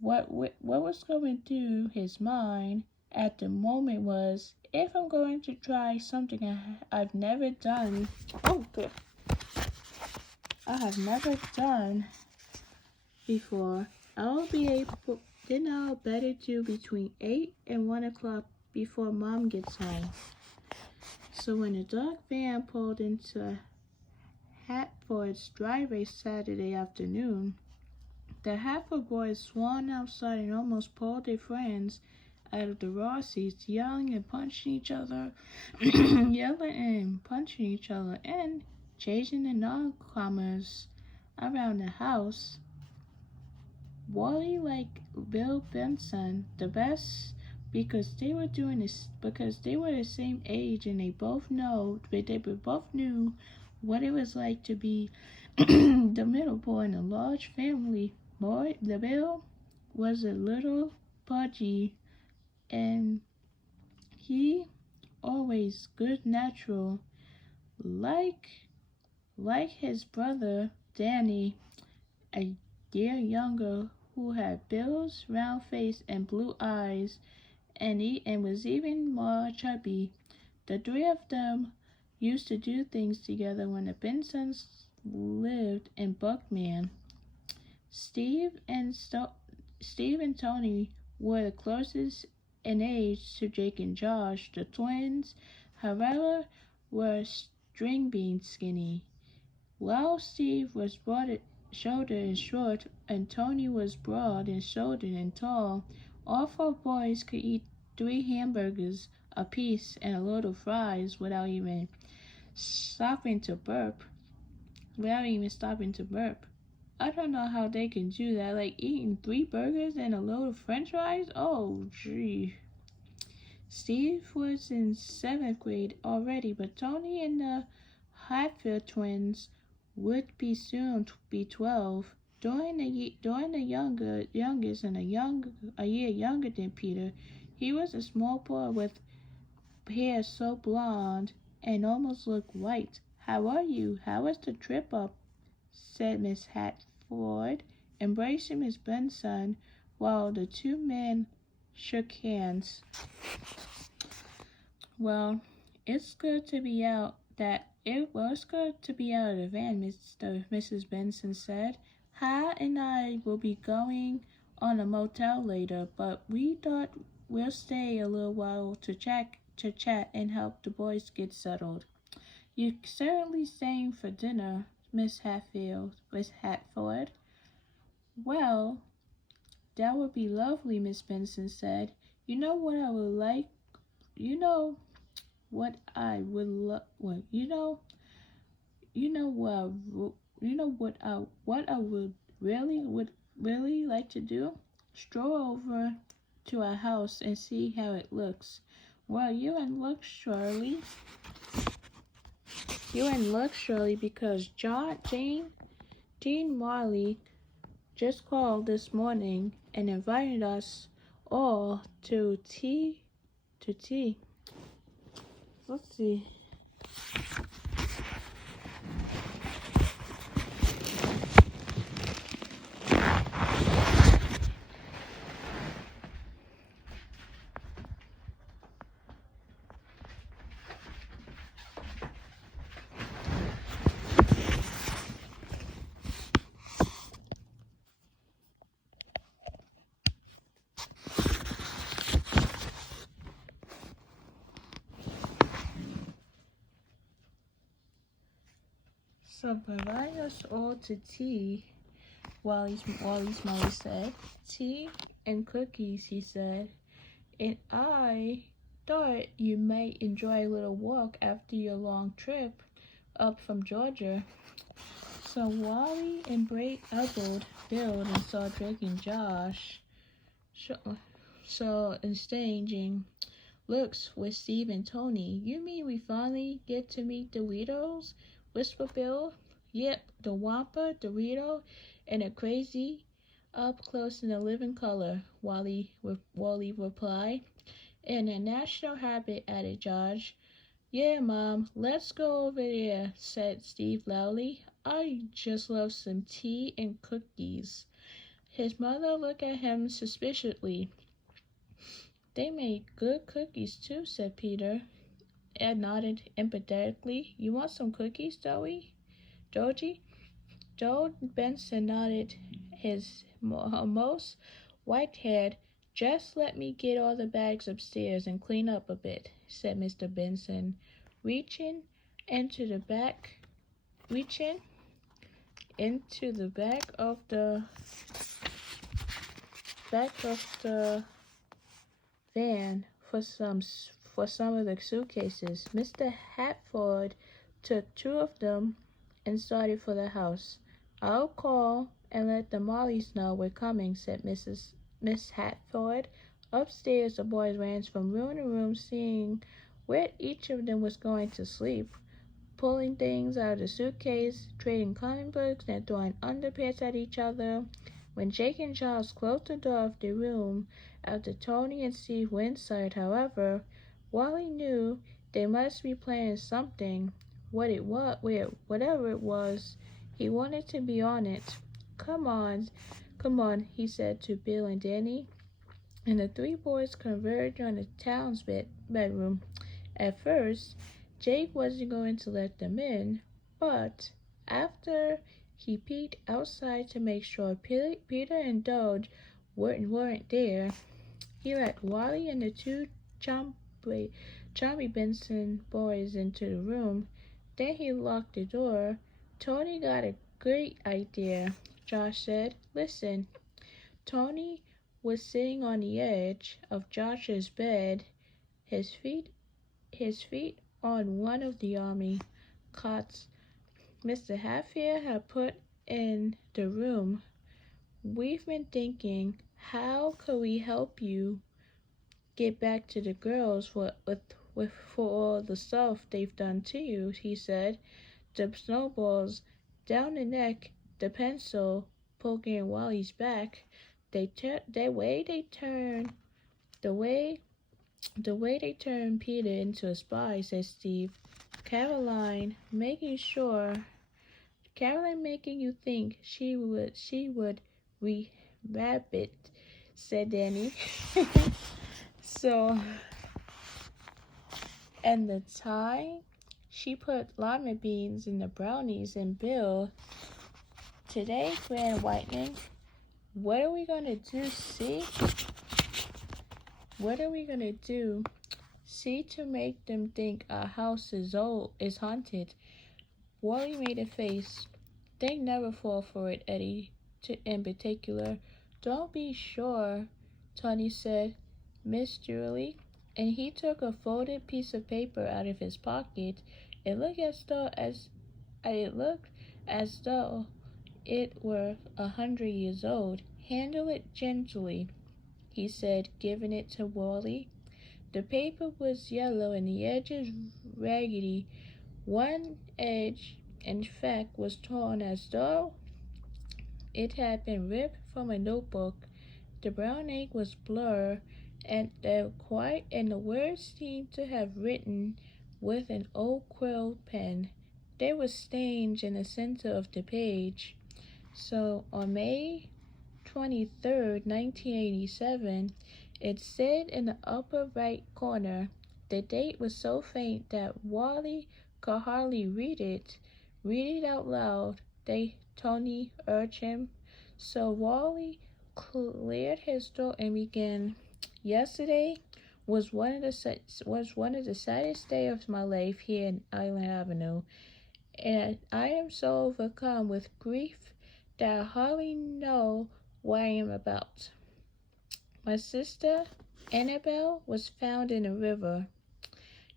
What was going through his mind at the moment was, if I'm going to try something I've never done, I have never done before, I'll better do between 8 and 1 o'clock before Mom gets home. So when the dark van pulled into Hatford's driveway Saturday afternoon, the Hatford boys swarmed outside and almost pulled their friends out of the raw seats, yelling and punching each other, and chasing the newcomers around the house. Wally liked Bill Benson the best because they were the same age and they both knew what it was like to be the middle boy in a large family. The Bill was a little pudgy, and he always good natural, like his brother Danny, a year younger, who had Bill's round face and blue eyes, and was even more chubby. The 3 of them used to do things together when the Bensons lived in Buckman. Steve and Tony were the closest in age to Jake and Josh. The twins, however, were string bean skinny. While Steve was broad-shouldered and short, and Tony was broad and shouldered and tall, all 4 boys could eat 3 hamburgers apiece and a load of fries without even stopping to burp. I don't know how they can do that, like eating 3 burgers and a load of french fries? Oh, gee. Steve was in 7th grade already, but Tony and the Hatfield twins would soon be 12. During the youngest and a year younger than Peter, he was a small boy with hair so blonde and almost looked white. "How are you? How was the trip up?" said Miss Hatford, embracing Miss Benson while the 2 men shook hands. "Well, it's good to be out of the van," Mrs. Benson said. Hat and I will be going on a motel later, but we thought we'll stay a little while to chat and help the boys get settled. You're certainly staying for dinner, Miss Hatford. Well, that would be lovely, Miss Benson said. You know what I would like? You know what I would love? What you know you know what I would really like to do? Stroll over to our house and see how it looks. Well, you're in luck, Shirley, because Jean Marley just called this morning and invited us all to tea. To tea. Let's see. So invite us all to tea, Wally's mother said. Tea and cookies, he said. And I thought you might enjoy a little walk after your long trip up from Georgia. So Wally and Bray elbowed Bill and saw Drake and Josh. So exchanging looks with Steve and Tony. You mean we finally get to meet the Weirdos? Whispered Bill. Yep, the Wampa, Dorito, and a crazy up close in the living color, Wally replied. And a national habit, added Josh. Yeah, Mom, let's go over there, said Steve loudly. I just love some tea and cookies. His mother looked at him suspiciously. They make good cookies too, said Peter. Ed nodded empathetically. You want some cookies, Doji? Joe Benson nodded his most white head. Just let me get all the bags upstairs and clean up a bit, said Mr. Benson, reaching into the back of the van for some of the suitcases. Mr. Hatford took two of them and started for the house. I'll call and let the Mollys know we're coming, said Miss Hatford. Upstairs, the boys ran from room to room, seeing where each of them was going to sleep, pulling things out of the suitcase, trading comic books, and throwing underpants at each other. When Jake and Charles closed the door of the room after Tony and Steve were inside, however, Wally knew they must be planning something. Whatever it was, he wanted to be on it. Come on, he said to Bill and Danny, and the three boys converged on the town's bedroom. At first, Jake wasn't going to let them in, but after he peeked outside to make sure Peter and Doge weren't there, he let Wally and the two Chumby Benson boys into the room. Then he locked the door. Tony got a great idea, Josh said. Listen. Tony was sitting on the edge of Josh's bed, his feet on one of the army cots Mr. Hatfield had put in the room. We've been thinking, how could we help you get back to the girls for all the stuff they've done to you, he said. The snowballs down the neck, the pencil poking in Wally's back. The way they turned Peter into a spy, said Steve. Caroline making you think she would re-rabbit, said Danny. So, and the time she put lima beans in the brownies, and Bill Today, Grand Whitening, what are we gonna do, see? What are we gonna do, see, to make them think our house is haunted? Wally made a face. They never fall for it, Eddie, in particular. Don't be sure, Tony said, mysteriously, and he took a folded piece of paper out of his pocket. It looked as though it were 100 years old. Handle it gently, he said, giving it to Wally. The paper was yellow and the edges raggedy. One edge, in fact, was torn as though it had been ripped from a notebook. The brown ink was blurred, and the words seemed to have written with an old quill pen. There were stains in the center of the page. So on May 23rd, 1987, it said in the upper right corner. The date was so faint that Wally could hardly read it. Read it out loud, Tony urged him. So Wally cleared his throat and began. Yesterday was one of the saddest days of my life here in Island Avenue, and I am so overcome with grief that I hardly know what I am about. My sister Annabelle was found in a river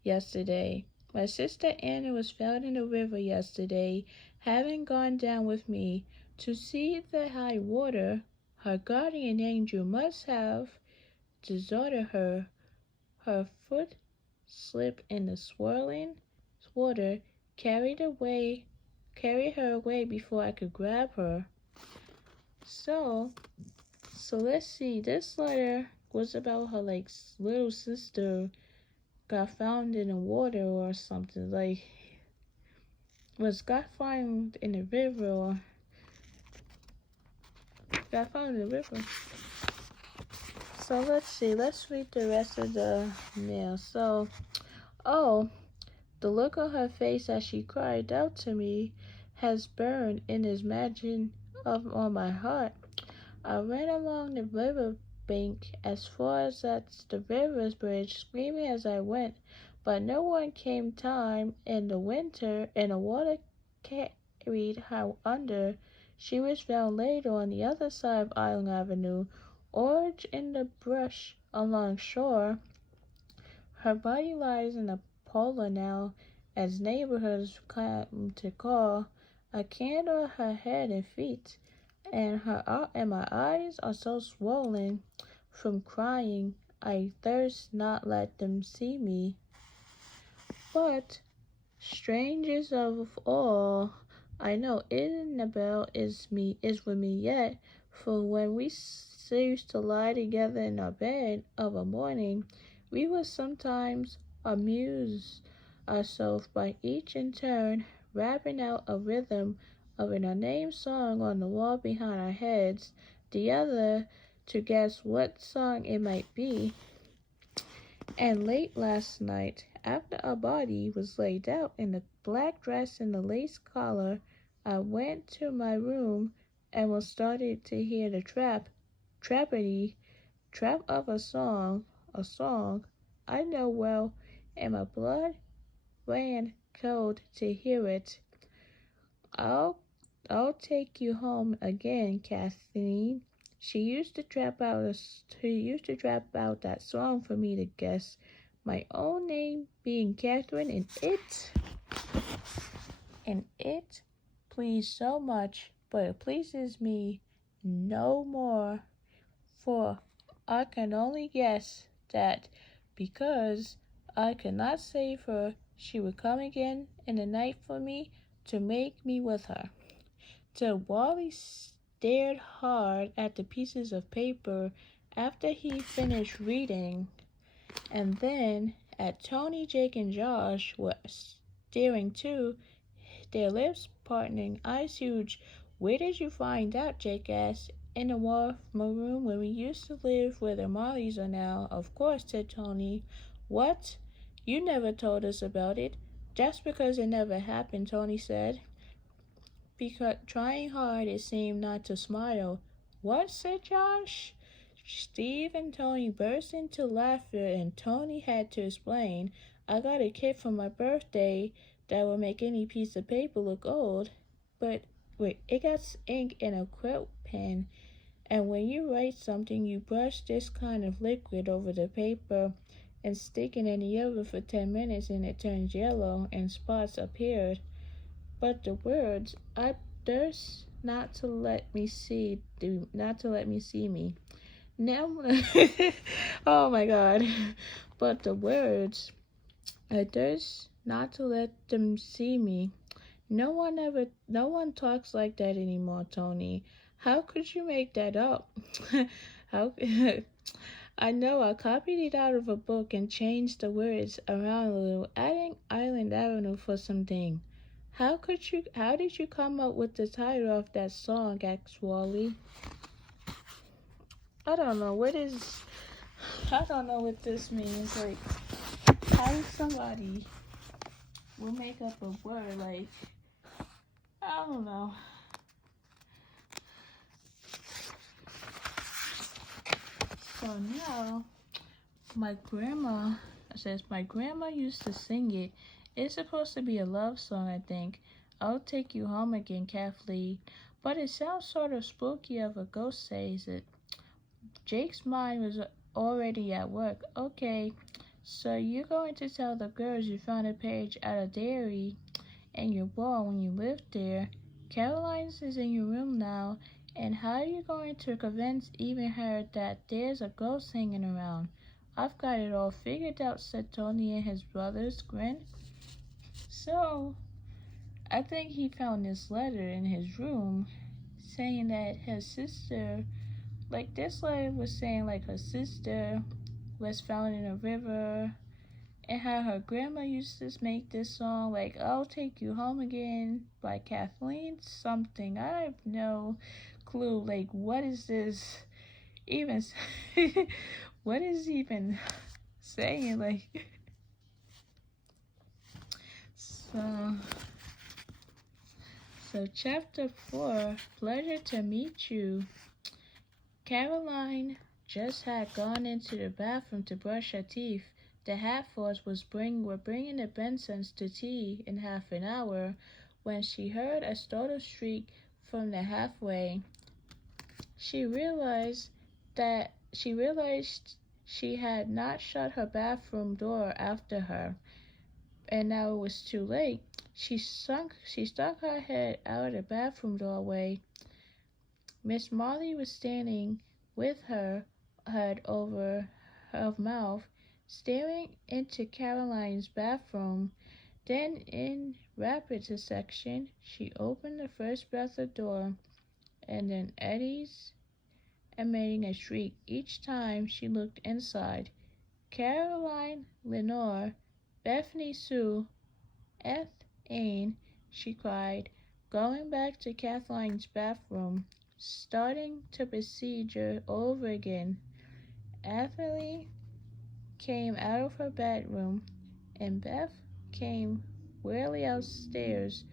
yesterday. My sister Anna was found in the river yesterday, having gone down with me to see the high water. Her guardian angel must have deserted her. Her foot slipped in the swirling water, carried her away before I could grab her. So let's see. This letter was about her little sister got found in the water or something. Got found in the river or got found in the river. So let's see. Let's read the rest of the mail. So, the look on her face as she cried out to me has burned in his imagine on my heart. I ran along the river bank as far as the river's bridge, screaming as I went, but no one came time in the winter, and the water carried her under. She was found later on the other side of Island Avenue, orange in the brush along shore. Her body lies in a parlor now, as neighborhoods come to call. I can't on her head and feet, and my eyes are so swollen from crying. I durst not let them see me. But, strangest of all, I know Annabelle is with me yet, for when we used to lie together in our bed of a morning, we would sometimes amuse ourselves by each in turn rapping out a rhythm of an unnamed song on the wall behind our heads, the other to guess what song it might be. And late last night, after our body was laid out in the black dress and the lace collar, I went to my room and was started to hear the trap of a song I know well, and my blood ran cold to hear it. I'll take you home again, Kathleen. She used to trap out that song for me to guess, my own name being Catherine, and it pleased so much, but it pleases me no more, for I can only guess that because I could not save her, she would come again in the night for me to make me with her. Till Wally stared hard at the pieces of paper after he finished reading, and then at Tony, Jake, and Josh were staring too, their lips parting, eyes huge. Where did you find out? Jake asked. In the Wharf room where we used to live, where the Marleys are now. Of course, said Tony. What? You never told us about it. Just because it never happened, Tony said. because trying hard it seemed not to smile. What? Said Josh. Steve and Tony burst into laughter, and Tony had to explain, I got a kit for my birthday that will make any piece of paper look old. But wait, it got ink and a quilt pen, and when you write something, you brush this kind of liquid over the paper and stick it in the oven for 10 minutes and it turns yellow and spots appeared. But the words, I thirst not to let me see, not to let me see me. Now, oh my God. But the words, I thirst not to let them see me. No one talks like that anymore, Tony. How could you make that up? How? I know I copied it out of a book and changed the words around a little, adding Island Avenue for something. How did you come up with the title of that song, asked Wally. I don't know I don't know what this means. Like, how somebody will make up a word, like, I don't know. So now, my grandma used to sing it. It's supposed to be a love song, I think. I'll take you home again, Kathleen. But it sounds sort of spooky if a ghost says it. Jake's mind was already at work. Okay, so you're going to tell the girls you found a page at a dairy and your wall when you lived there. Caroline's is in your room now, and how are you going to convince even her that there's a ghost hanging around? I've got it all figured out, said Tony and his brothers grinned. So, I think he found this letter in his room saying that his sister, like this letter was saying like her sister was found in a river and how her grandma used to make this song like I'll Take You Home Again by Kathleen something. I have no clue. Like, what is this even? What is even saying? Like, so chapter 4, Pleasure to Meet You. Caroline just had gone into the bathroom to brush her teeth. The Hatfords were bringing the Bensons to tea in half an hour when she heard a startled shriek from the halfway. She realized she had not shut her bathroom door after her, and now it was too late. She stuck her head out of the bathroom doorway. Miss Molly was standing with her head over her mouth, staring into Caroline's bathroom. Then, in rapid succession, she opened the first bathroom door, and then Eddie's, emitting a shriek each time she looked inside. Caroline, Lenore, Bethany Sue, Anne, she cried, going back to Caroline's bathroom, starting the procedure over again. Ethel came out of her bedroom, and Beth came wearily upstairs.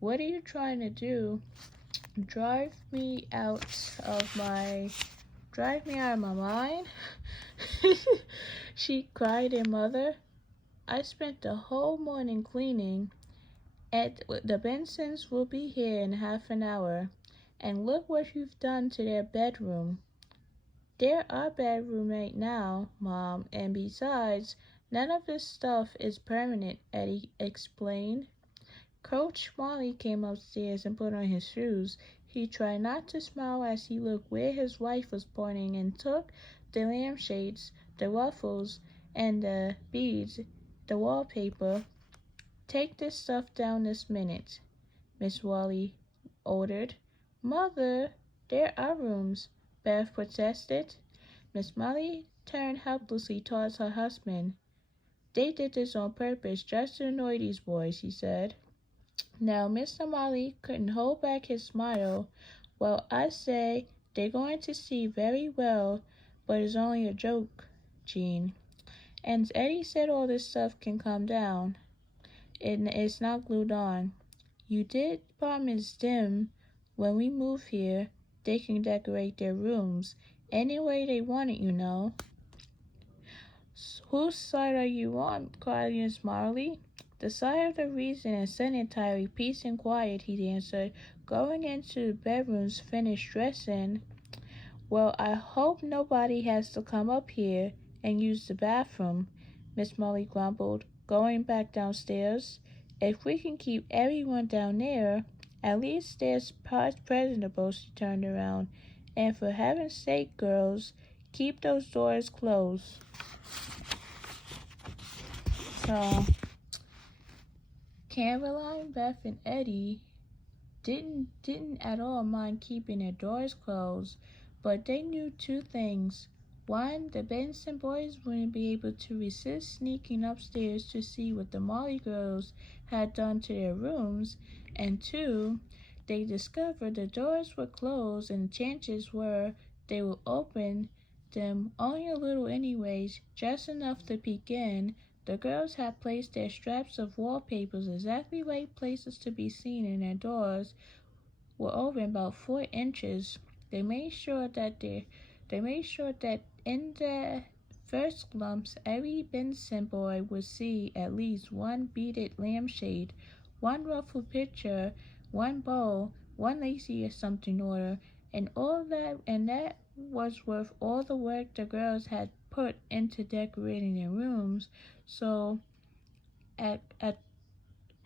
What are you trying to do? Drive me out of my mind? She cried at Mother. I spent the whole morning cleaning. The Bensons will be here in half an hour. And look what you've done to their bedroom. They're our bedroom right now, Mom, and besides, none of this stuff is permanent, Eddie explained. Coach Molly came upstairs and put on his shoes. He tried not to smile as he looked where his wife was pointing and took the lampshades, the ruffles, and the beads, the wallpaper. Take this stuff down this minute, Miss Wally ordered. Mother, they're our rooms, Beth protested. Miss Molly turned helplessly towards her husband. They did this on purpose just to annoy these boys, he said. Now Mr. Molly couldn't hold back his smile. Well, I say they're going to see very well, but it's only a joke, Jean. And Eddie said all this stuff can come down. It's not glued on. You did promise them when we move here they can decorate their rooms any way they want it, you know. Whose side are you on, Claudius Marley? The side of the reason and sanitary peace and quiet, he answered, going into the bedrooms finished dressing. Well, I hope nobody has to come up here and use the bathroom, Miss Molly grumbled, going back downstairs. If we can keep everyone down there, at least there's presentable, she turned around. And for heaven's sake, girls, keep those doors closed. So, Caroline, Beth, and Eddie didn't at all mind keeping their doors closed, but they knew two things. One, the Benson boys wouldn't be able to resist sneaking upstairs to see what the Molly girls had done to their rooms, and two, they discovered the doors were closed and chances were they would open them only a little anyways, just enough to peek in. The girls had placed their straps of wallpapers exactly right places to be seen, and their doors were open about 4 inches. They made sure that in the first glimpse every Benson boy would see at least one beaded lampshade, one ruffled picture, one bow, one lacy or something order, and that was worth all the work the girls had put into decorating their rooms. So at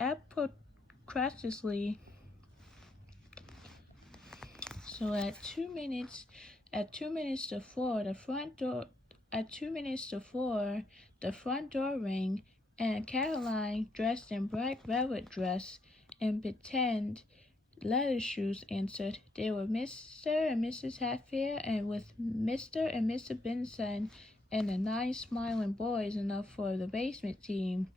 apocratically so at 2 minutes to 4 the front door rang, and Caroline, dressed in bright velvet dress and patent leather shoes, answered. They were Mr. and Mrs. Hatfield, and with Mr. and Mr. Benson and the 9 smiling boys enough for the basement team.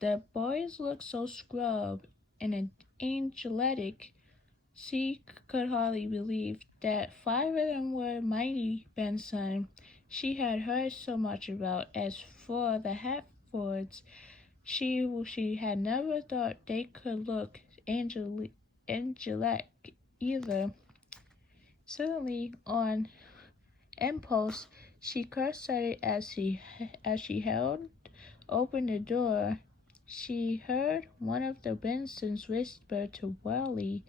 The boys looked so scrubbed and angelic she could hardly believe that 5 of them were mighty Benson she had heard so much about. As for the Hatfords, she had never thought they could look angelic either. Suddenly, on impulse, she curtsied as she held open the door. She heard one of the Bensons whisper to Wally,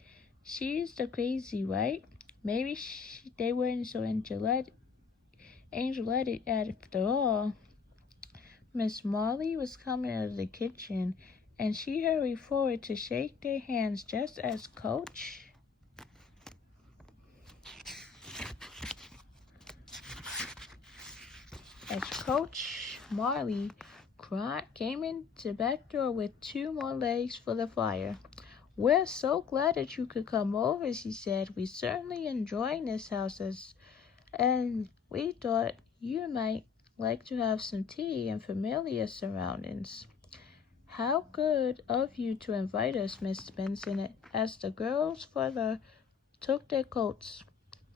"She's the crazy, right? Maybe they weren't so angelic after all." Miss Molly was coming out of the kitchen, and she hurried forward to shake their hands just as Coach Marley came in the back door with 2 more legs for the fire. "We're so glad that you could come over," she said. "We certainly enjoying this house, and we thought you might like to have some tea in familiar surroundings." "How good of you to invite us, Miss Benson." As the girls further took their coats,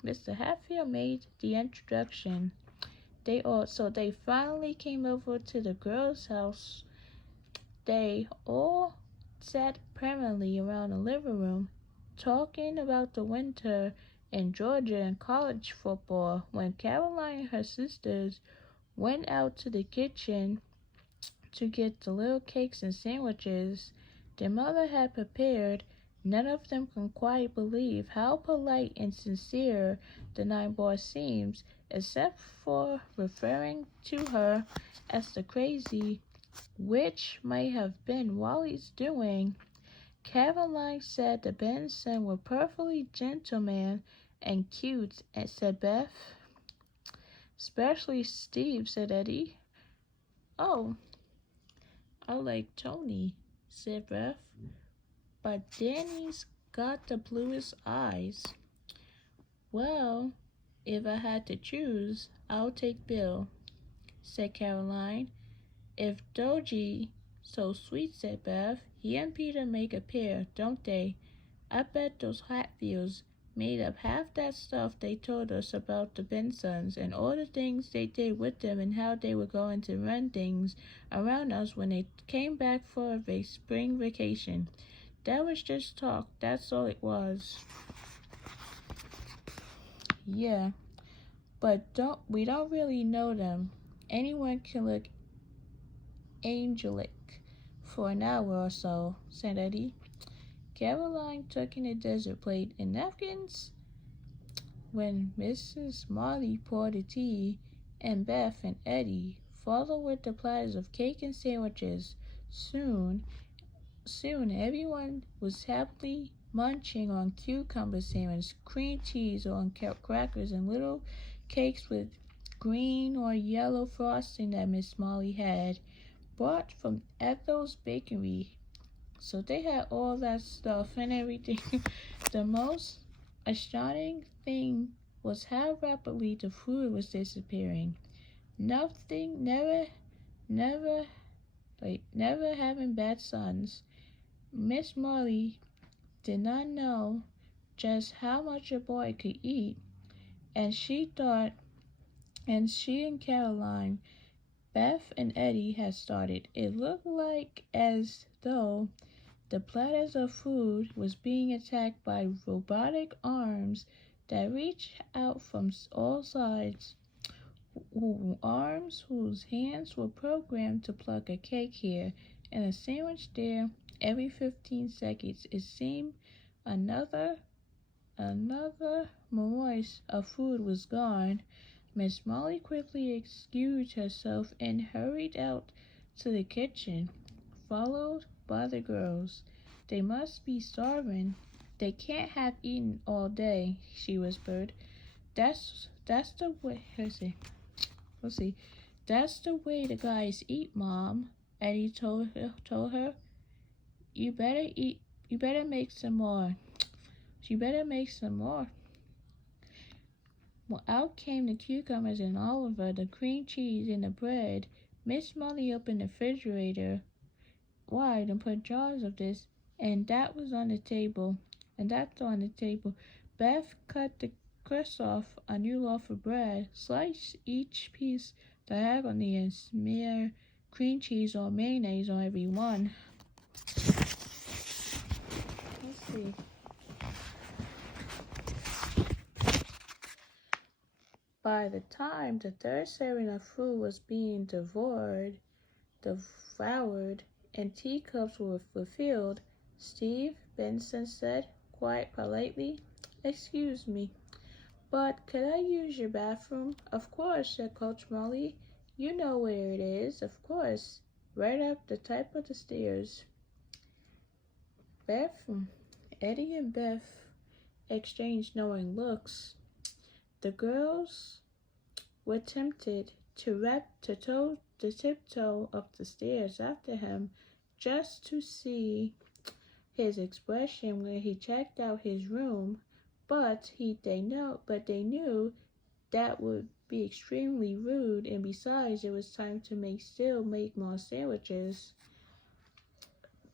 Mr. Hatfield made the introduction. They finally came over to the girls' house. They all sat permanently around the living room, talking about the winter in Georgia and college football, when Caroline and her sisters went out to the kitchen to get the little cakes and sandwiches their mother had prepared. None of them can quite believe how polite and sincere the 9 boys seemed, except for referring to her as the crazy, which may have been Wally's doing. Caroline said the Benson were perfectly gentlemen and cute, said Beth. "Especially Steve," said Eddie. "Oh, I like Tony," said Beth. "But Danny's got the bluest eyes." "Well, if I had to choose, I'll take Bill," said Caroline. "If Dogie so sweet," said Beth. "He and Peter make a pair, don't they? I bet those Hatfields made up half that stuff they told us about the Bensons and all the things they did with them and how they were going to run things around us when they came back for a spring vacation. That was just talk. That's all it was. Yeah, but we don't really know them. Anyone can look angelic for an hour or so, said Eddie. Caroline took in a dessert plate and napkins. When Mrs. Molly poured the tea, and Beth and Eddie followed with the platters of cake and sandwiches, soon everyone was happily munching on cucumber sandwiches, cream cheese on crackers, and little cakes with green or yellow frosting that Miss Molly had bought from Ethel's Bakery. So they had all that stuff and everything. The most astounding thing was how rapidly the food was disappearing. Nothing, never, never having bad sons. Miss Molly did not know just how much a boy could eat, and she and Caroline, Beth and Eddie had started. It looked like as though the platters of food was being attacked by robotic arms that reached out from all sides, arms whose hands were programmed to pluck a cake here and a sandwich there every 15 seconds. It seemed another moist of food was gone. Miss Molly quickly excused herself and hurried out to the kitchen, followed by the girls. They must be starving. They can't have eaten all day, she whispered. That's the way. Let's see. That's the way the guys eat, Mom. Eddie told her. You better eat. You better make some more. You better make some more. Well, out came the cucumbers and Oliver, the cream cheese and the bread. Miss Molly opened the refrigerator wide and put jars of this, and that was on the table, and that's on the table. Beth cut the crust off a new loaf of bread, sliced each piece diagonally, and smeared cream cheese or mayonnaise on every one. Let's see. By the time the third serving of food was being devoured, and teacups were fulfilled, Steve Benson said, quite politely, "Excuse me, but could I use your bathroom?" "Of course," said Coach Molly. "You know where it is, of course. Right up the top of the stairs." Eddie and Beth exchanged knowing looks. The girls were tempted to tiptoe up the stairs after him, just to see his expression when he checked out his room, but they knew that would be extremely rude, and besides, it was time to make more sandwiches.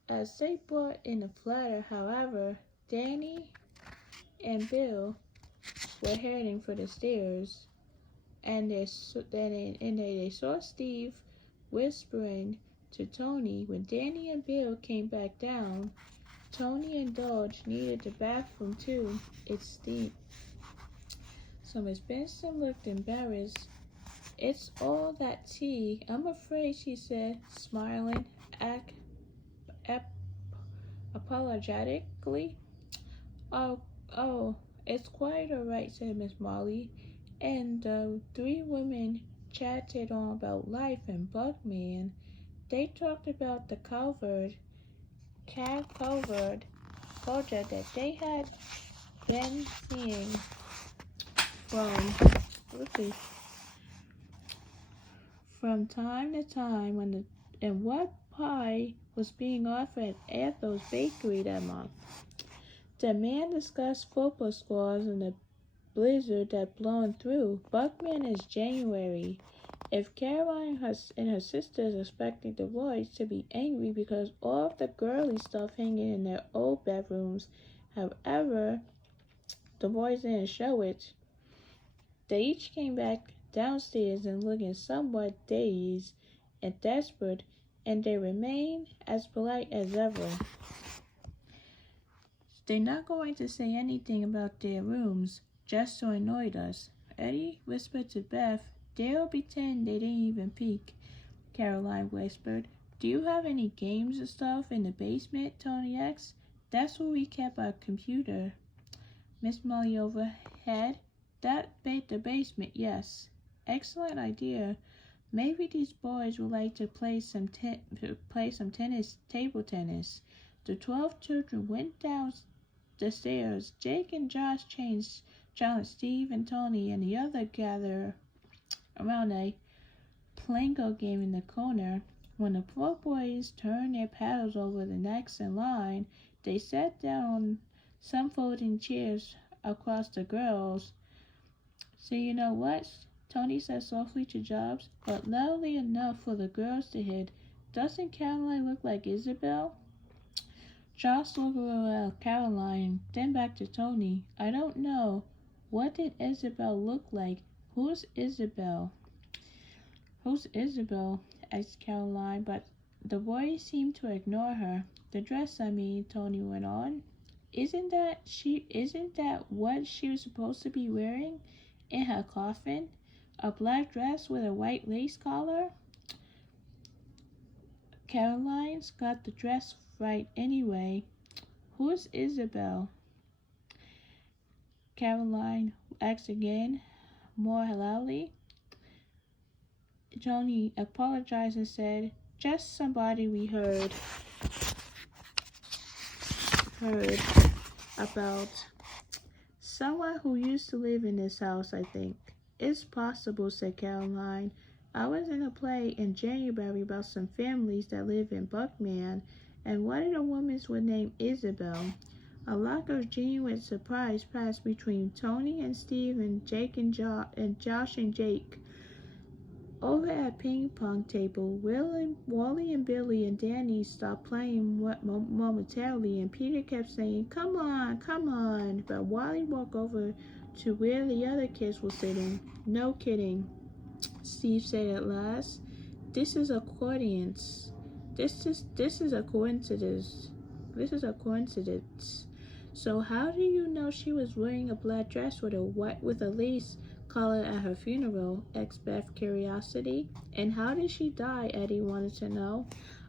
As they brought in a platter, however, Danny and Bill were heading for the stairs, and they saw Steve whispering to Tony. When Danny and Bill came back down, Tony indulged needed the bathroom too. It stinks. So Miss Benson looked embarrassed. "It's all that tea, I'm afraid," she said, smiling apologetically. Oh, it's quite all right," said Miss Molly, and the three women chatted on about life and Bugman. They talked about the Calvert project that they had been seeing from time to time and what pie was being offered at Ethel's Bakery that month. The man discussed football scores and the blizzard that blown through. Buckman is January. If Caroline and her sisters expecting the boys to be angry because all of the girly stuff hanging in their old bedrooms, however, the boys didn't show it. They each came back downstairs and looking somewhat dazed and desperate, and they remained as polite as ever. They're not going to say anything about their rooms, just to annoy us. Eddie whispered to Beth. They'll pretend they didn't even peek, Caroline whispered. Do you have any games and stuff in the basement? Tony asked. That's where we kept our computer. Miss Molly overhead. The basement, yes. Excellent idea. Maybe these boys would like to play some table tennis. The 12 children went down the stairs. Jake and Josh challenged Steve and Tony and the other gathered around a Plango game in the corner. When the 4 boys turned their paddles over the next in line, they sat down on some folding chairs across the girls. So you know what? Tony said softly to Jobs, but loudly enough for the girls to hear. Doesn't Caroline look like Isabel? Josh looked at Caroline, then back to Tony. I don't know. What did Isabel look like? Who's Isabel? Who's Isabel? Asked Caroline, but the boys seemed to ignore her. The dress, I mean, Tony went on. Isn't that what she was supposed to be wearing in her coffin? A black dress with a white lace collar? Caroline's got the dress right anyway. Who's Isabel? Caroline asked again, more loudly. Tony apologized and said, just somebody we heard about. Someone who used to live in this house, I think. It's possible, said Caroline. I was in a play in January about some families that live in Buckman, and one of the women was named Isabel. A look of genuine surprise passed between Tony and Steve and Jake and Josh and Jake. Over at ping pong table, Wally and Billy and Danny stopped playing momentarily, and Peter kept saying, come on, but Wally walked over to where the other kids were sitting. No kidding, Steve said at last. This is a coincidence. This is a coincidence. So how do you know she was wearing a black dress with a lace collar at her funeral? Asked Beth, curiosity. And how did she die? Eddie wanted to know.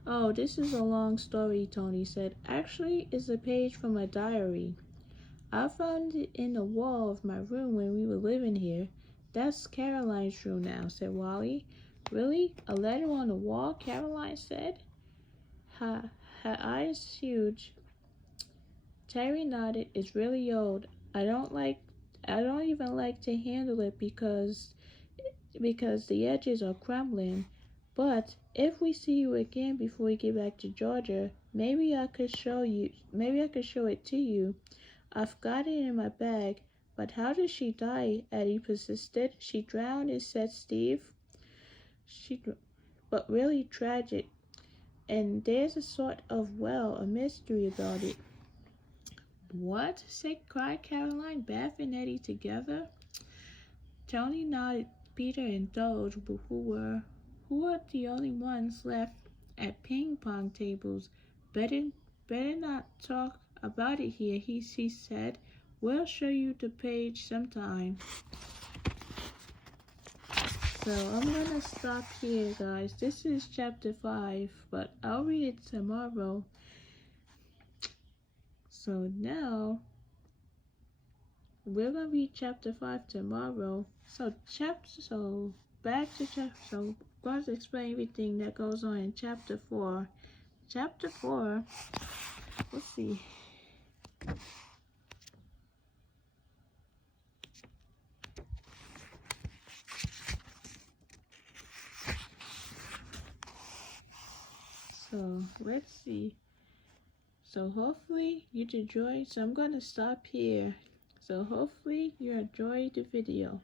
Oh, this is a long story, Tony said. Actually, it's a page from a diary. I found it in the wall of my room when we were living here. That's Caroline's room now, said Wally. Really? A letter on the wall? Caroline said. Her eyes huge. Terry nodded. It's really old. I don't even like to handle it because the edges are crumbling. But if we see you again before we get back to Georgia, maybe I could show it to you. I've got it in my bag. But how did she die? Eddie persisted. She drowned, said Steve. But really tragic. And there's a sort of, a mystery about it. What? Cried Caroline, Beth and Eddie together. Tony nodded. Peter and Doge, who were the only ones left at ping pong tables. Better not talk about it here, he said. We'll show you the page sometime. So I'm gonna stop here, guys. This is chapter 5, but I'll read it tomorrow. So now we're gonna read chapter 5 tomorrow. So back to chapter. So I'm going to explain everything that goes on in chapter 4. Chapter 4. Let's see. So let's see. So hopefully you enjoyed. So I'm gonna stop here. So hopefully you enjoyed the video.